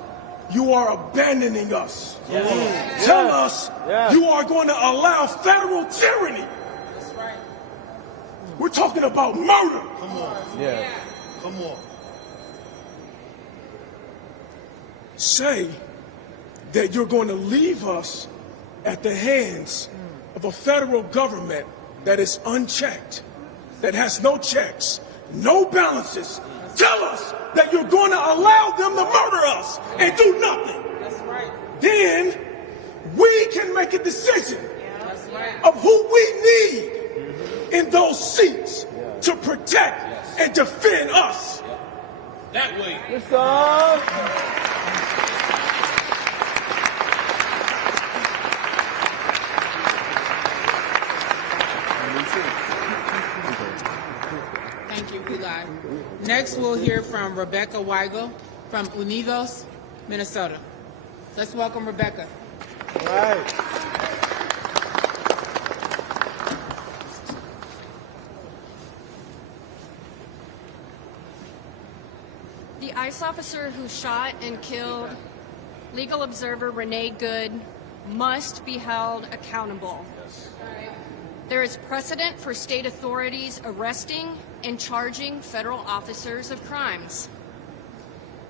you are abandoning us. Tell us you are going to allow federal tyranny. We're talking about murder. Come on. Come on. Say that you're going to leave us at the hands of a federal government that is unchecked, that has no checks, no balances. Tell us that you're going to allow them to murder us and do nothing. Then we can make a decision of who we need in those seats to protect and defend us. That way. Yes, sir. Thank you, Eli. Next, we'll hear from Rebecca Weigel from Unidos, Minnesota. Let's welcome Rebecca. All right. The ICE officer who shot and killed legal observer Renee Good must be held accountable. There is precedent for state authorities arresting and charging federal officers of crimes.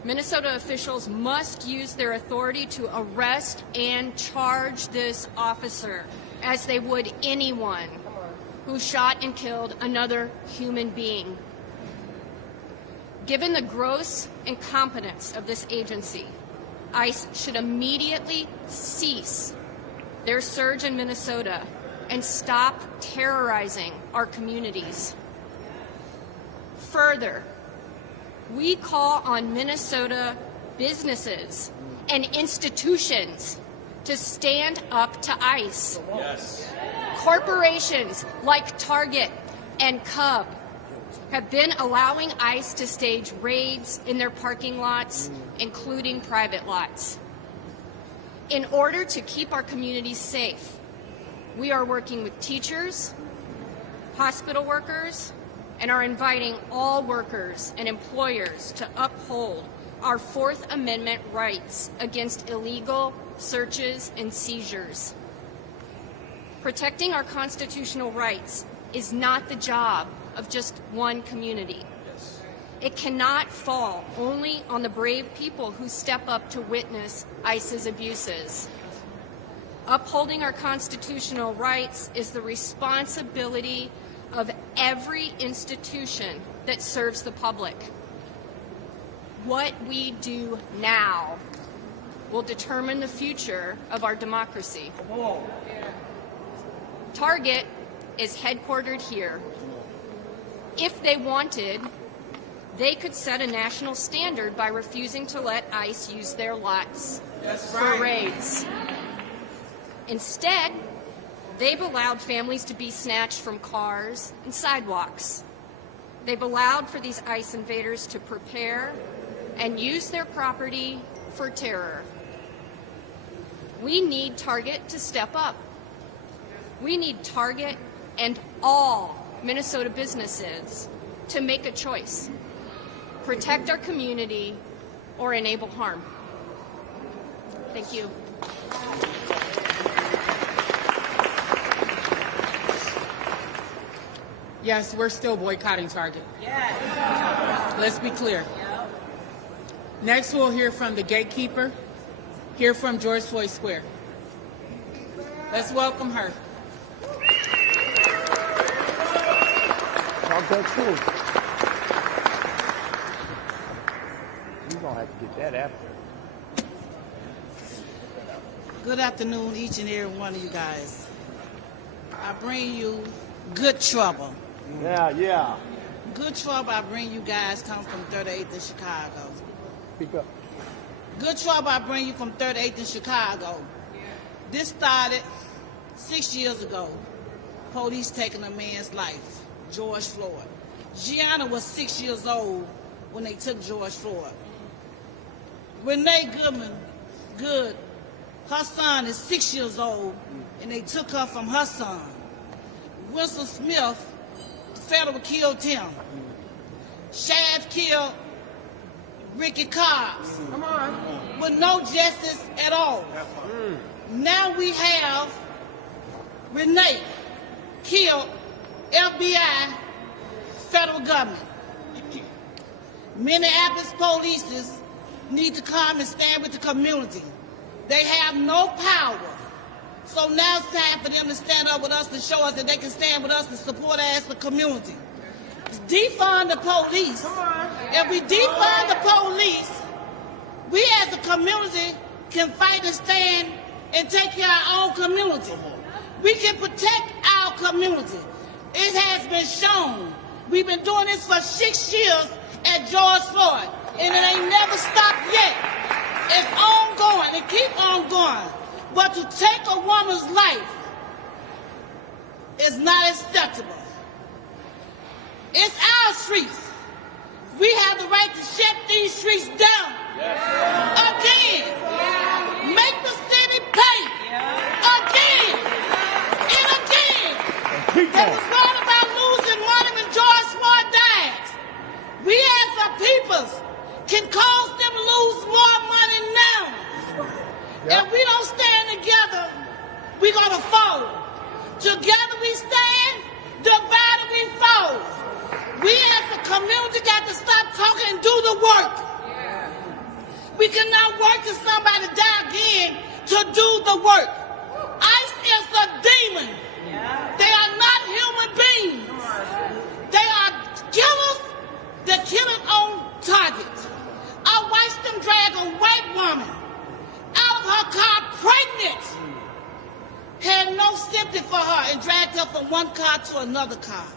Minnesota officials must use their authority to arrest and charge this officer as they would anyone who shot and killed another human being. Given the gross incompetence of this agency, ICE should immediately cease their surge in Minnesota and stop terrorizing our communities. Further, we call on Minnesota businesses and institutions to stand up to ICE. Yes. Corporations like Target and Cub have been allowing ICE to stage raids in their parking lots, including private lots. In order to keep our communities safe, we are working with teachers, hospital workers, and are inviting all workers and employers to uphold our Fourth Amendment rights against illegal searches and seizures. Protecting our constitutional rights is not the job of just one community. It cannot fall only on the brave people who step up to witness ICE's abuses. Upholding our constitutional rights is the responsibility of every institution that serves the public. What we do now will determine the future of our democracy. Target is headquartered here. If they wanted, they could set a national standard by refusing to let ICE use their lots for raids. Instead, they've allowed families to be snatched from cars and sidewalks. They've allowed for these ICE invaders to prepare and use their property for terror. We need Target to step up. We need Target and all Minnesota businesses to make a choice. Protect our community or enable harm. Thank you. Yes, we're still boycotting Target. Yes. Let's be clear. Next, we'll hear from the gatekeeper, hear from George Floyd Square. Let's welcome her. Talk that truth. You're going to have to get that after. Good afternoon, each and every one of you guys. I bring you good trouble. Yeah. Good trouble I bring you guys come from 38th in Chicago. Speak up. Good trouble I bring you from 38th in Chicago. This started 6 years ago. Police taking a man's life, George Floyd. Gianna was 6 years old when they took George Floyd. Renee Good, her son is 6 years old, and they took her from her son. Winston Smith, the federal killed him. Shaft killed Ricky Cobbs. Come on. With no justice at all. Now we have Renee killed FBI federal government. Minneapolis police need to come and stand with the community. They have no power. So now it's time for them to stand up with us to show us that they can stand with us to support us as the community. Defund the police. If we defund the police, we as a community can fight and stand and take care of our own community. We can protect our community. It has been shown We've been doing this for 6 years at George Floyd, and it ain't never stopped yet. It's ongoing. It keep on going. But to take a woman's life is not acceptable. It's our streets. We have the right to shut these streets down. Again. Make the city pay. Again. And again. They was worried about losing money when George Floyd died. We as a peoples can cause them to lose more money now. If we don't stand together, we're going to fall. Together we stand, divided we fall. We as a community got to stop talking and do the work. We cannot wait till somebody die again to do the work. ICE is a demon. They are not human beings. They are killers that kill it on target. I watched them drag a white woman out of her car pregnant. Had no sympathy for her and dragged her from one car to another car.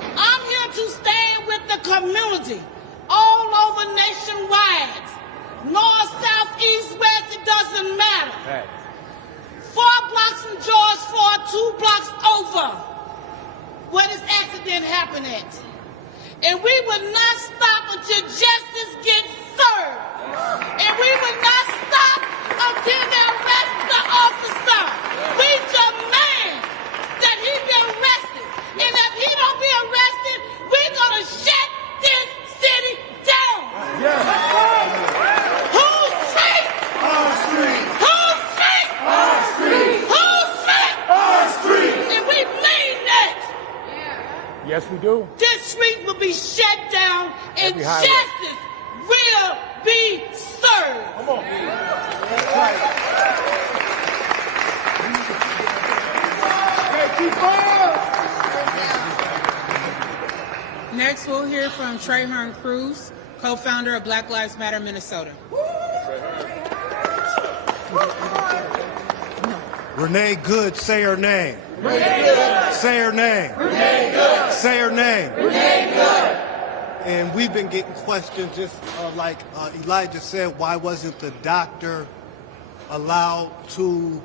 I'm here to stand with the community all over nationwide. North, south, east, west, it doesn't matter. Right. 4 blocks from George Floyd, 2 blocks over where this accident happened at. And we will not stop until justice gets served. And we will not stop until they arrest the officer. We demand that he be arrested. And if he don't be arrested, we're going to shut this city down. Whose street? Our street. Whose street? Our street. Whose street? Our street. And we mean that. Yes, we do. This street will be shut down and justice will be served. Come on. That's right. Hey, keep on. Next, we'll hear from Trahern Cruz, co-founder of Black Lives Matter Minnesota. Renee Good, say her name. Renee Good. Say her name. Renee Good. Say her name. Renee Good. And we've been getting questions just like Elijah said, why wasn't the doctor allowed to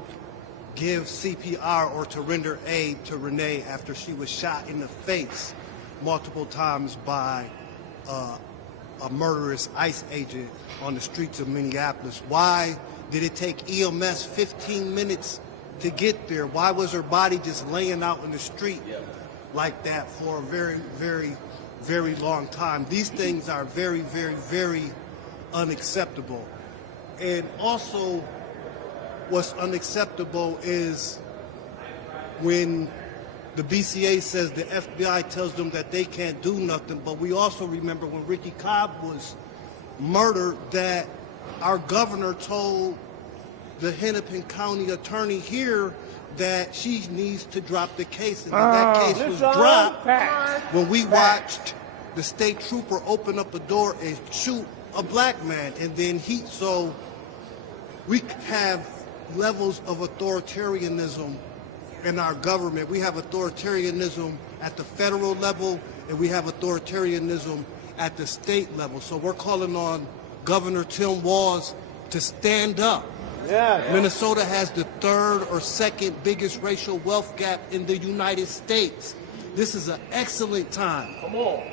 give CPR or to render aid to Renee after she was shot in the face multiple times by a murderous ICE agent on the streets of Minneapolis? Why did it take EMS 15 minutes to get there? Why was her body just laying out in the street like that for a very, very, very long time? These things are very, very, very unacceptable. And also, what's unacceptable is when the BCA says the FBI tells them that they can't do nothing, but we also remember when Ricky Cobb was murdered that our governor told the Hennepin County attorney here that she needs to drop the case. And that case was dropped when we watched the state trooper open up a door and shoot a black man. And then so we have levels of authoritarianism in our government. We have authoritarianism at the federal level, and we have authoritarianism at the state level. So we're calling on Governor Tim Walz to stand up. Minnesota has the 3rd or 2nd biggest racial wealth gap in the United States. This is an excellent time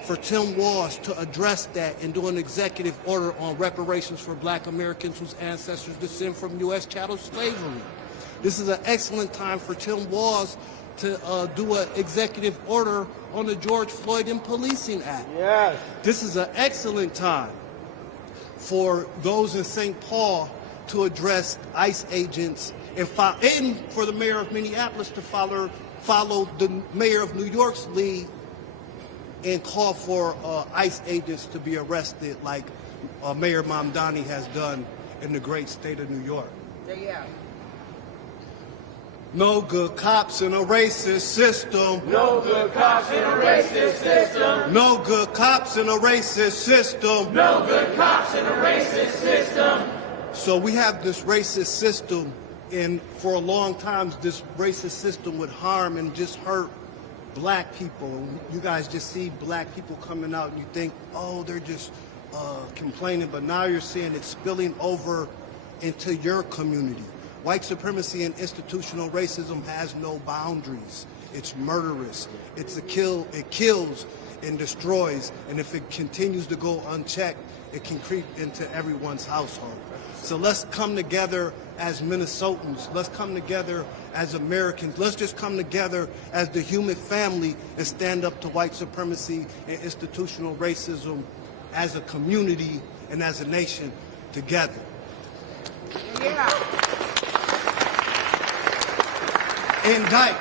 for Tim Walz to address that and do an executive order on reparations for black Americans whose ancestors descend from U.S. chattel slavery. This is an excellent time for Tim Walz to do an executive order on the George Floyd and Policing Act. This is an excellent time for those in St. Paul to address ICE agents and for the mayor of Minneapolis to follow the mayor of New York's lead and call for ICE agents to be arrested like Mayor Mamdani has done in the great state of New York. No good cops in a racist system. No good cops in a racist system. No good cops in a racist system. No good cops in a racist system. So we have this racist system, and for a long time, this racist system would harm and just hurt black people. You guys just see black people coming out and you think, oh, they're just complaining, but now you're seeing it spilling over into your community. White supremacy and institutional racism has no boundaries. It's murderous. It kills and destroys, and if it continues to go unchecked, it can creep into everyone's household. So let's come together as Minnesotans. Let's come together as Americans. Let's just come together as the human family and stand up to white supremacy and institutional racism as a community and as a nation together. Yeah. Indict,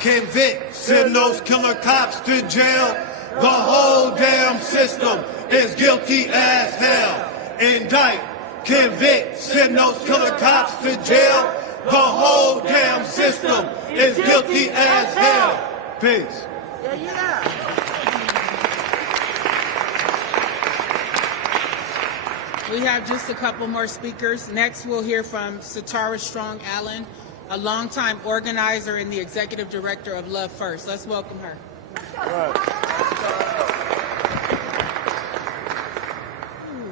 convict, send those killer cops to jail. The whole damn system is guilty as hell. Indict, convict, send those killer cops to jail. The whole damn system is guilty as hell. Peace. We have just a couple more speakers. Next, we'll hear from Satara Strong Allen, a longtime organizer and the executive director of Love First. Let's welcome her.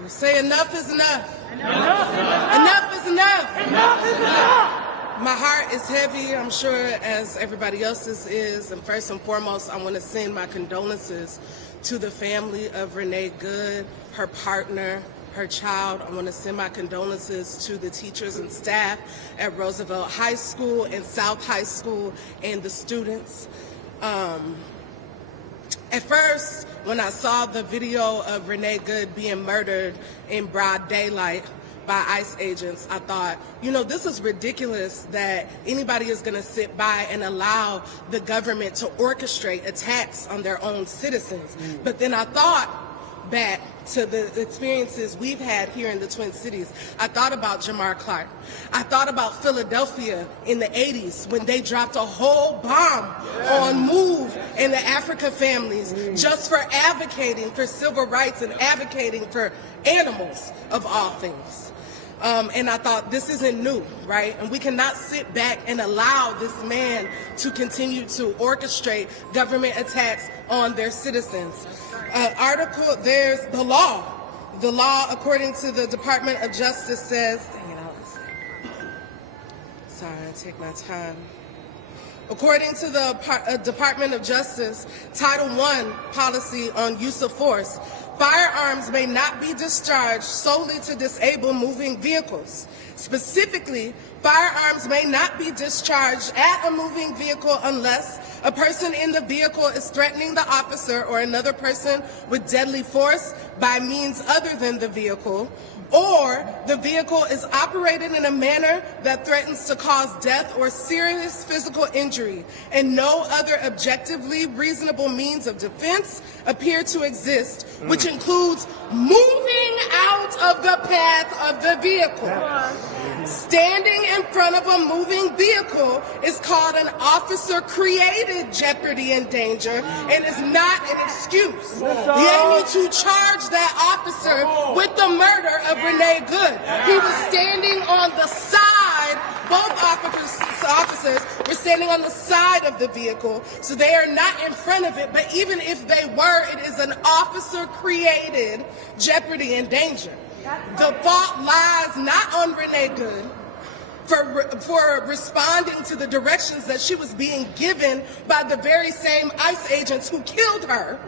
Say enough is enough. Enough is enough. Enough is enough. My heart is heavy, I'm sure, as everybody else's is. And first and foremost, I want to send my condolences to the family of Renee Good, her partner, her child. I want to send my condolences to the teachers and staff at Roosevelt High School and South High School and the students. At first, when I saw the video of Renee Good being murdered in broad daylight by ICE agents, I thought, you know, this is ridiculous that anybody is going to sit by and allow the government to orchestrate attacks on their own citizens. But then I thought back to the experiences we've had here in the Twin Cities. I thought about Jamar Clark. I thought about Philadelphia in the 80s when they dropped a whole bomb on MOVE and the Africa families just for advocating for civil rights and advocating for animals of all things. And I thought, this isn't new, right? And we cannot sit back and allow this man to continue to orchestrate government attacks on their citizens. There's the law. The law, according to the Department of Justice, says, sorry, I take my time. According to the Department of Justice, Title I policy on use of force, firearms may not be discharged solely to disable moving vehicles. Specifically, firearms may not be discharged at a moving vehicle unless a person in the vehicle is threatening the officer or another person with deadly force by means other than the vehicle, or the vehicle is operated in a manner that threatens to cause death or serious physical injury, and no other objectively reasonable means of defense appear to exist, which includes moving out of the path of the vehicle. Standing in front of a moving vehicle is called an officer-created jeopardy and danger and is not an excuse. They need to charge that officer with the murder of Renee Good. He was standing on the side, both officers were standing on the side of the vehicle, so they are not in front of it, but even if they were, it is an officer-created jeopardy and danger. The fault lies not on Renee Good for responding to the directions that she was being given by the very same ICE agents who killed her.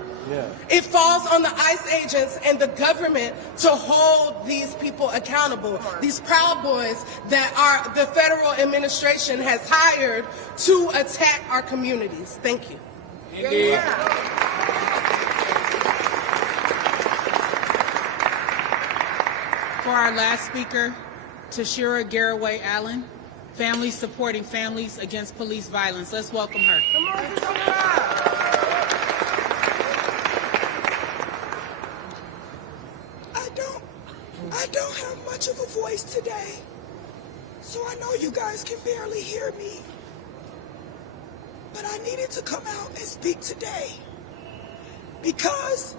It falls on the ICE agents and the government to hold these people accountable, these Proud Boys that the federal administration has hired to attack our communities. Thank you. For our last speaker, Tashira Garraway Allen, Families Supporting Families Against Police Violence. Let's welcome her. I don't have much of a voice today, so I know you guys can barely hear me. But I needed to come out and speak today because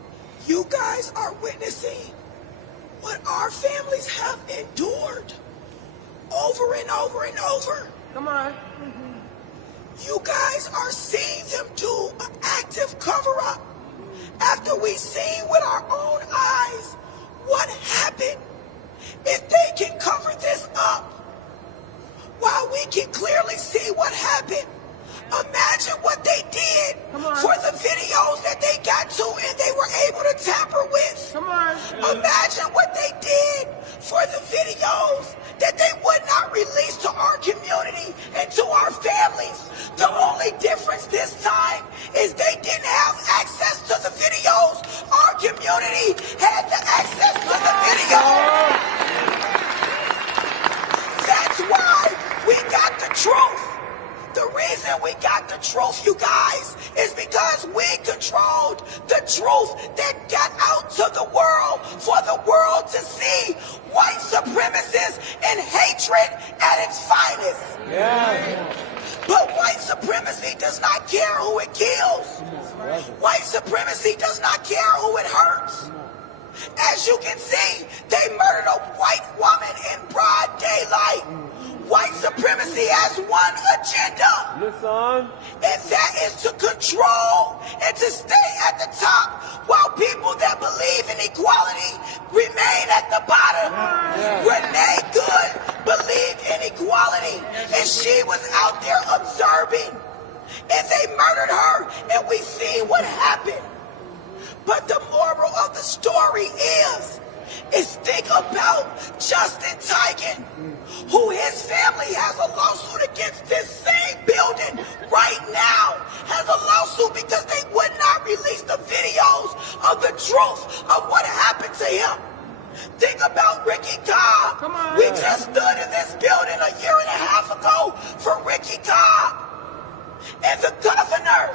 you guys are witnessing what our families have endured over and over and over. Come on. You guys are seeing them do an active cover-up after we seen with our own eyes what happened. If they can cover this up while we can clearly see what happened, imagine what they did for the videos that they got to and they were able to tamper with. Imagine what they did for the videos that they would not release to our community and to our families. The only difference this time is they didn't have access to the videos. Our community had the access to the videos. That's why we got the truth. The reason we got the truth, you guys, is because we controlled the truth that got out to the world for the world to see white supremacists and hatred at its finest. But white supremacy does not care who it kills. White supremacy does not care who it hurts. As you can see, they murdered a white woman in broad daylight. White supremacy has one agenda, and that is to control and to stay at the top while people that believe in equality remain at the bottom. Renee Good believed in equality, and she was out there observing, and they murdered her, and we see what happened. But the moral of the story is think about Justin Tigan, who his family has a lawsuit against this same building right now, has a lawsuit because they would not release the videos of the truth of what happened to him. Think about Ricky Cobb. We just stood in this building a year and a half ago for Ricky Cobb. And the governor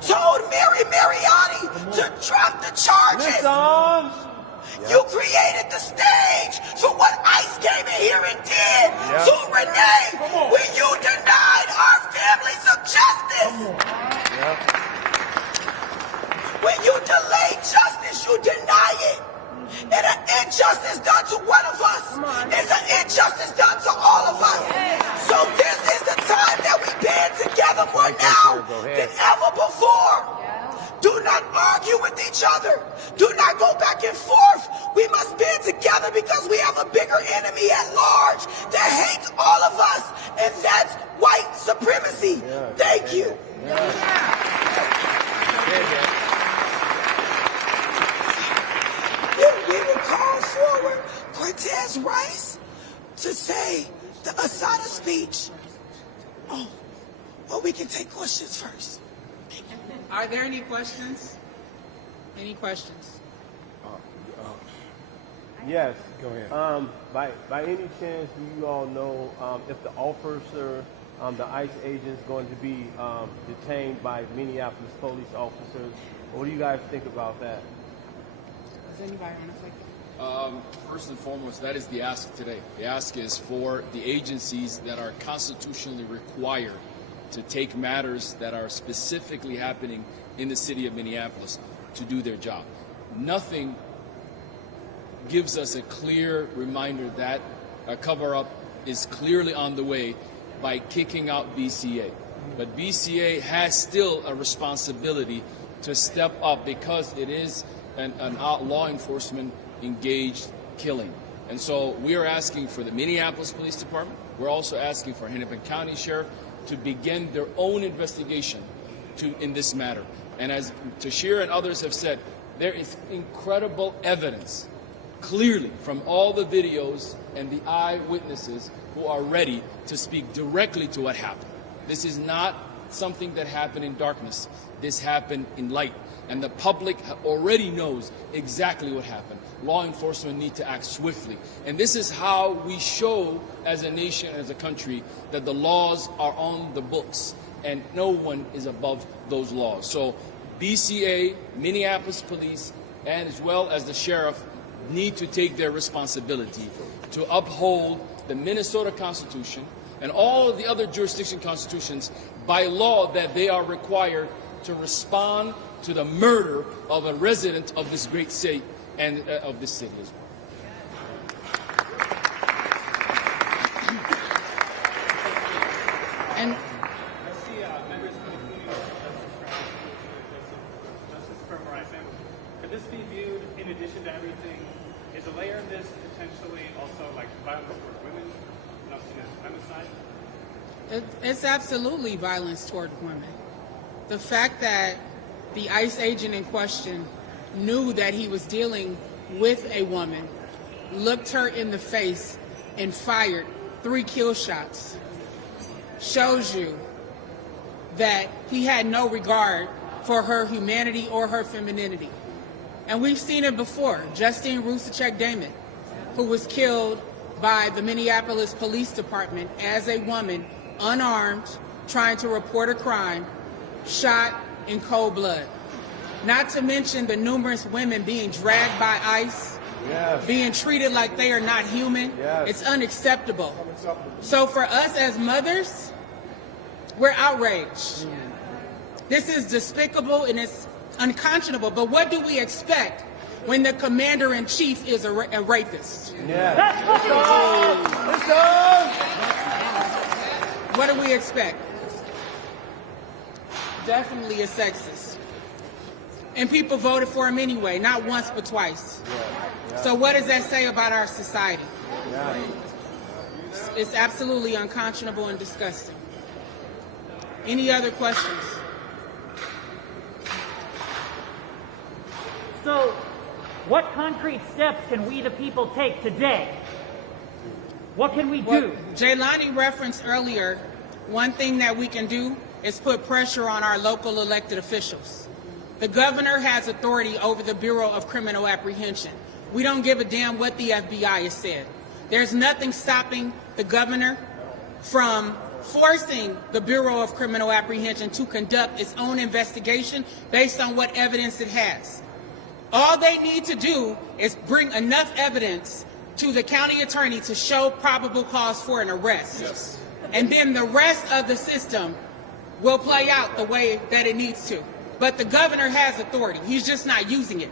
told Mary Mariani to drop the charges. You created the stage for what ICE came in here and did to Renee when you denied our families of justice. When you delay justice, you deny it. And an injustice done to one of us is an injustice done to all of us. So this is the time that we band together more now than ever before. Do not argue with each other. Do not go back and forth. We must band together because we have a bigger enemy at large that hates all of us, and that's white supremacy. Thank you. We will call forward Cortez Rice to say the Asada speech. Oh, well, we can take questions first. Are there any questions? Any questions? Yes. Go ahead. By any chance, do you all know if the officer, the ICE agent, is going to be detained by Minneapolis police officers? What do you guys think about that? Does anybody want to take it? First and foremost, that is the ask today. The ask is for the agencies that are constitutionally required to take matters that are specifically happening in the city of Minneapolis to do their job. Nothing gives us a clear reminder that a cover-up is clearly on the way by kicking out BCA. But BCA has still a responsibility to step up because it is an law enforcement engaged killing. And so we are asking for the Minneapolis Police Department. We're also asking for Hennepin County Sheriff to begin their own investigation in this matter. And as Tashir and others have said, there is incredible evidence, clearly from all the videos and the eyewitnesses who are ready to speak directly to what happened. This is not something that happened in darkness. This happened in light. And the public already knows exactly what happened. Law enforcement need to act swiftly. And this is how we show as a nation, as a country, that the laws are on the books and no one is above those laws. So BCA, Minneapolis Police, and as well as the sheriff need to take their responsibility to uphold the Minnesota Constitution and all of the other jurisdiction constitutions by law that they are required to respond to the murder of a resident of this great state and of this city as well. And It's absolutely violence toward women. The fact that the ICE agent in question knew that he was dealing with a woman, looked her in the face, and fired 3 kill shots shows you that he had no regard for her humanity or her femininity. And we've seen it before. Justine Rusacek-Damon, who was killed by the Minneapolis Police Department as a woman, unarmed, trying to report a crime, shot in cold blood. Not to mention the numerous women being dragged by ICE, being treated like they are not human. It's unacceptable. So for us as mothers, we're outraged. This is despicable and it's unconscionable. But what do we expect when the commander-in-chief is a rapist? What do we expect? Definitely a sexist. And people voted for him anyway, not once but twice. So what does that say about our society? It's absolutely unconscionable and disgusting. Any other questions? So, what concrete steps can we the people take today? What can we do? Well, Jaylani referenced earlier, one thing that we can do is put pressure on our local elected officials. The governor has authority over the Bureau of Criminal Apprehension. We don't give a damn what the FBI has said. There's nothing stopping the governor from forcing the Bureau of Criminal Apprehension to conduct its own investigation based on what evidence it has. All they need to do is bring enough evidence to the county attorney to show probable cause for an arrest. And then the rest of the system will play out the way that it needs to. But the governor has authority. He's just not using it.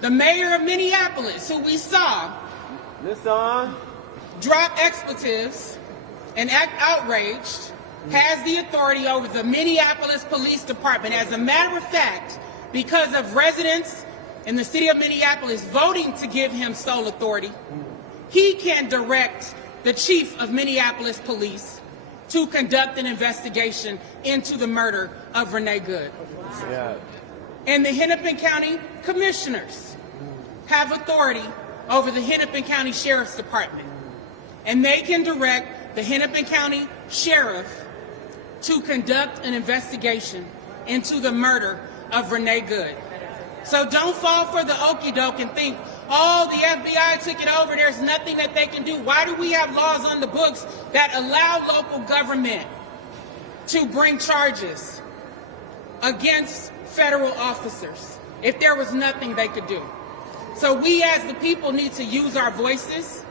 The mayor of Minneapolis, who we saw drop expletives and act outraged, has the authority over the Minneapolis Police Department. As a matter of fact, because of residents in the city of Minneapolis voting to give him sole authority, he can direct the chief of Minneapolis Police to conduct an investigation into the murder of Renee Good. And the Hennepin County commissioners have authority over the Hennepin County Sheriff's Department. And they can direct the Hennepin County Sheriff to conduct an investigation into the murder of Renee Good. So don't fall for the okie doke and think, oh, the FBI took it over, there's nothing that they can do. Why do we have laws on the books that allow local government to bring charges against federal officers if there was nothing they could do? So we as the people need to use our voices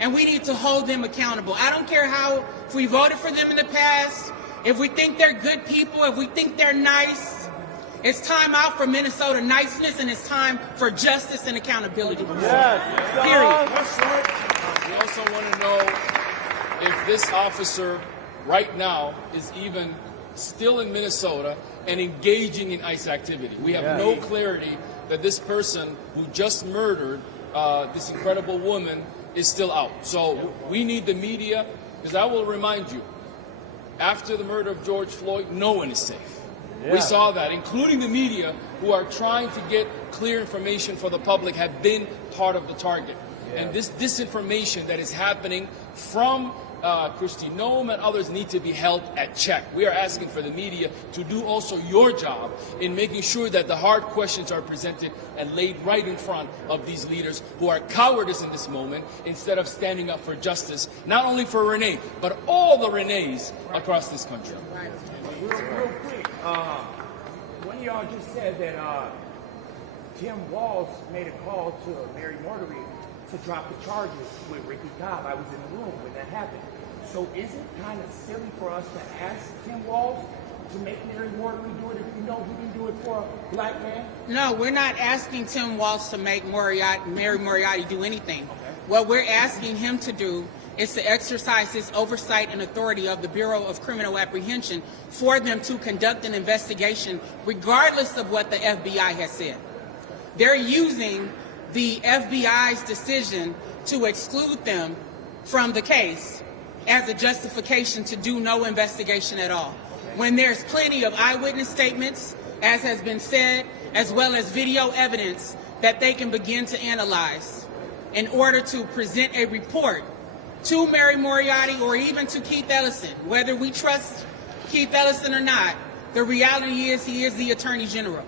and we need to hold them accountable. I don't care how, if we voted for them in the past, if we think they're good people, if we think they're nice. It's time out for Minnesota niceness, and it's time for justice and accountability. Period. We also want to know if this officer right now is even still in Minnesota and engaging in ICE activity. We have no clarity that this person who just murdered this incredible woman is still out. So we need the media, because I will remind you, after the murder of George Floyd, no one is safe. We saw that, including the media, who are trying to get clear information for the public, have been part of the target. And this disinformation that is happening from Kristi Noem and others need to be held at check. We are asking for the media to do also your job in making sure that the hard questions are presented and laid right in front of these leaders who are cowardice in this moment instead of standing up for justice, not only for Renee, but all the Renees across this country. Real quick, one of y'all just said that Tim Walz made a call to Mary Mortery to drop the charges with Ricky Cobb. I was in the room when that happened. So is it kind of silly for us to ask Tim Walz to make Mary Mortery do it if we know he didn't do it for a black man? No, we're not asking Tim Walz to make Mary Moriarty do anything. Okay. What we're asking him to do is to exercise his oversight and authority of the Bureau of Criminal Apprehension for them to conduct an investigation regardless of what the FBI has said. They're using the FBI's decision to exclude them from the case as a justification to do no investigation at all, when there's plenty of eyewitness statements, as has been said, as well as video evidence that they can begin to analyze in order to present a report to Mary Moriarty or even to Keith Ellison. Whether we trust Keith Ellison or not, the reality is he is the Attorney General,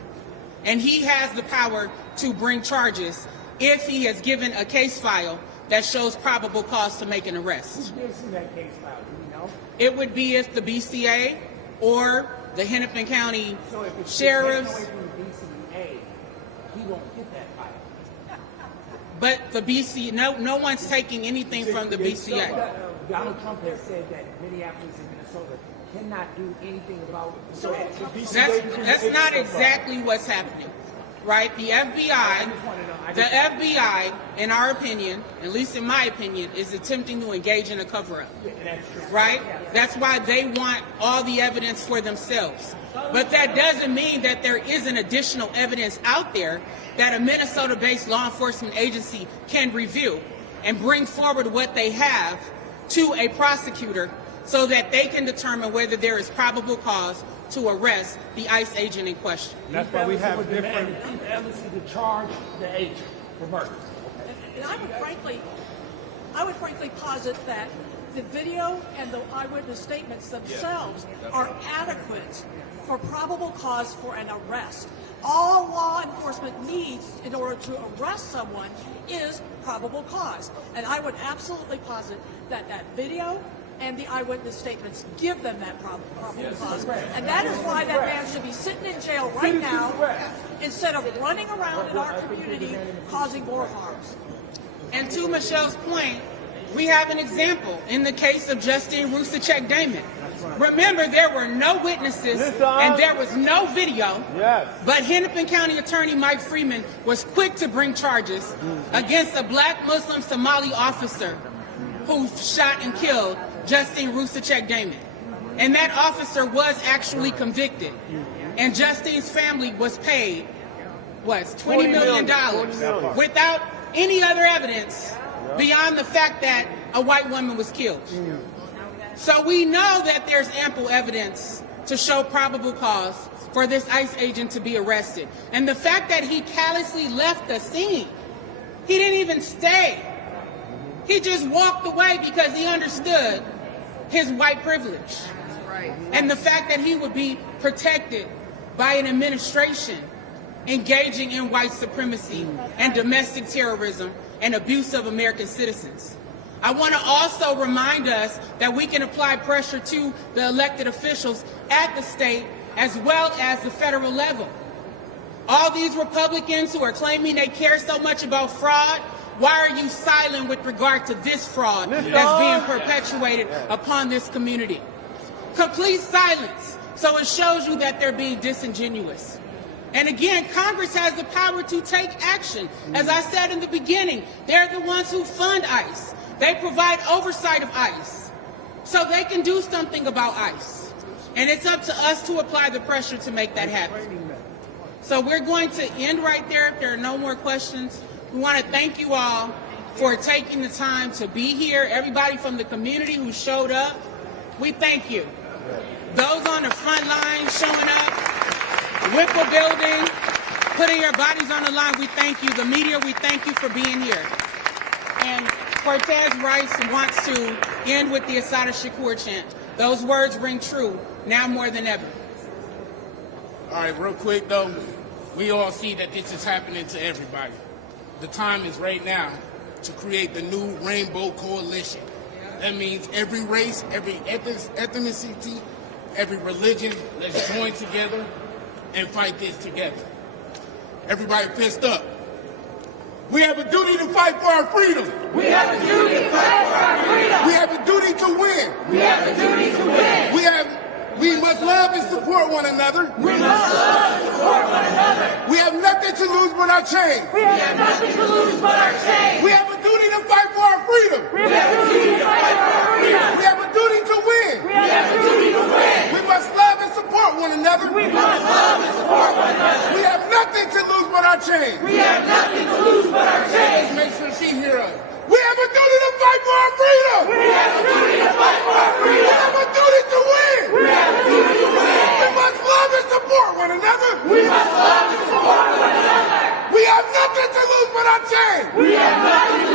and he has the power to bring charges if he has given a case file that shows probable cause to make an arrest. Who gives him that case file? Do we know? It would be if the BCA or the Hennepin County sheriffs. So if it's taken away from the BCA, he won't get that file. But the BCA, no one's taking anything from the BCA. Donald Trump has said that Minneapolis and Minnesota cannot do anything about it. So That's not exactly what's happening, right? The FBI, in our opinion, at least in my opinion, is attempting to engage in a cover-up, right? That's why they want all the evidence for themselves. But that doesn't mean that there isn't additional evidence out there that a Minnesota-based law enforcement agency can review and bring forward what they have to a prosecutor so that they can determine whether there is probable cause to arrest the ICE agent in question. And that's why we have different evidence to charge the agent for murder. And I would frankly posit that the video and the eyewitness statements themselves are adequate for probable cause for an arrest. All law enforcement needs in order to arrest someone is probable cause. And I would absolutely posit that that video and the eyewitness statements give them that probable cause. And that is why that man should be sitting in jail right now instead of running around in our community causing more harms. And to Michelle's point, we have an example in the case of Justine Rusacek Damon. Remember, there were no witnesses and there was no video, but Hennepin County Attorney Mike Freeman was quick to bring charges against a black Muslim Somali officer who shot and killed Justine Rusacek Damon. And that officer was actually convicted. And Justine's family was paid, $20 million without any other evidence beyond the fact that a white woman was killed. So we know that there's ample evidence to show probable cause for this ICE agent to be arrested. And the fact that he callously left the scene, he didn't even stay. He just walked away because he understood his white privilege. And the fact that he would be protected by an administration engaging in white supremacy and domestic terrorism and abuse of American citizens. I want to also remind us that we can apply pressure to the elected officials at the state as well as the federal level. All these Republicans who are claiming they care so much about fraud, why are you silent with regard to this fraud that's being perpetuated upon this community? Complete silence. So it shows you that they're being disingenuous. And again, Congress has the power to take action. As I said in the beginning, they're the ones who fund ICE. They provide oversight of ICE. So they can do something about ICE. And it's up to us to apply the pressure to make that happen. So we're going to end right there if there are no more questions. We want to thank you all for taking the time to be here. Everybody from the community who showed up, we thank you. Those on the front line showing up, Whipple building, putting your bodies on the line, we thank you. The media, we thank you for being here. And Cortez Rice wants to end with the Assata Shakur chant. Those words ring true now more than ever. All right, real quick though, we all see that this is happening to everybody. The time is right now to create the new Rainbow Coalition. That means every race, every ethnicity, every religion, let's join together and fight this together. Everybody fist up. We have a duty to fight for our freedom. We have a duty to fight for our freedom. We have a duty to win. We have a duty to win. We must love and support one another. We must love and support one another. We have nothing to lose but our chains. We have nothing to lose but our chains. We have a duty to fight for our freedom. We have a duty to fight for our freedom. We have a duty to win. We have a duty to win. We must love and support one another. We must love and support one another. We have nothing to lose but our chains. We have nothing to lose but our chains. Let's make sure she hears us. We have a duty to fight for our freedom. We have a duty to fight for our freedom. We have a duty to win. We have a duty to win. We must love and support one another. We must love and support one another. We have nothing to lose but our chain. We have nothing to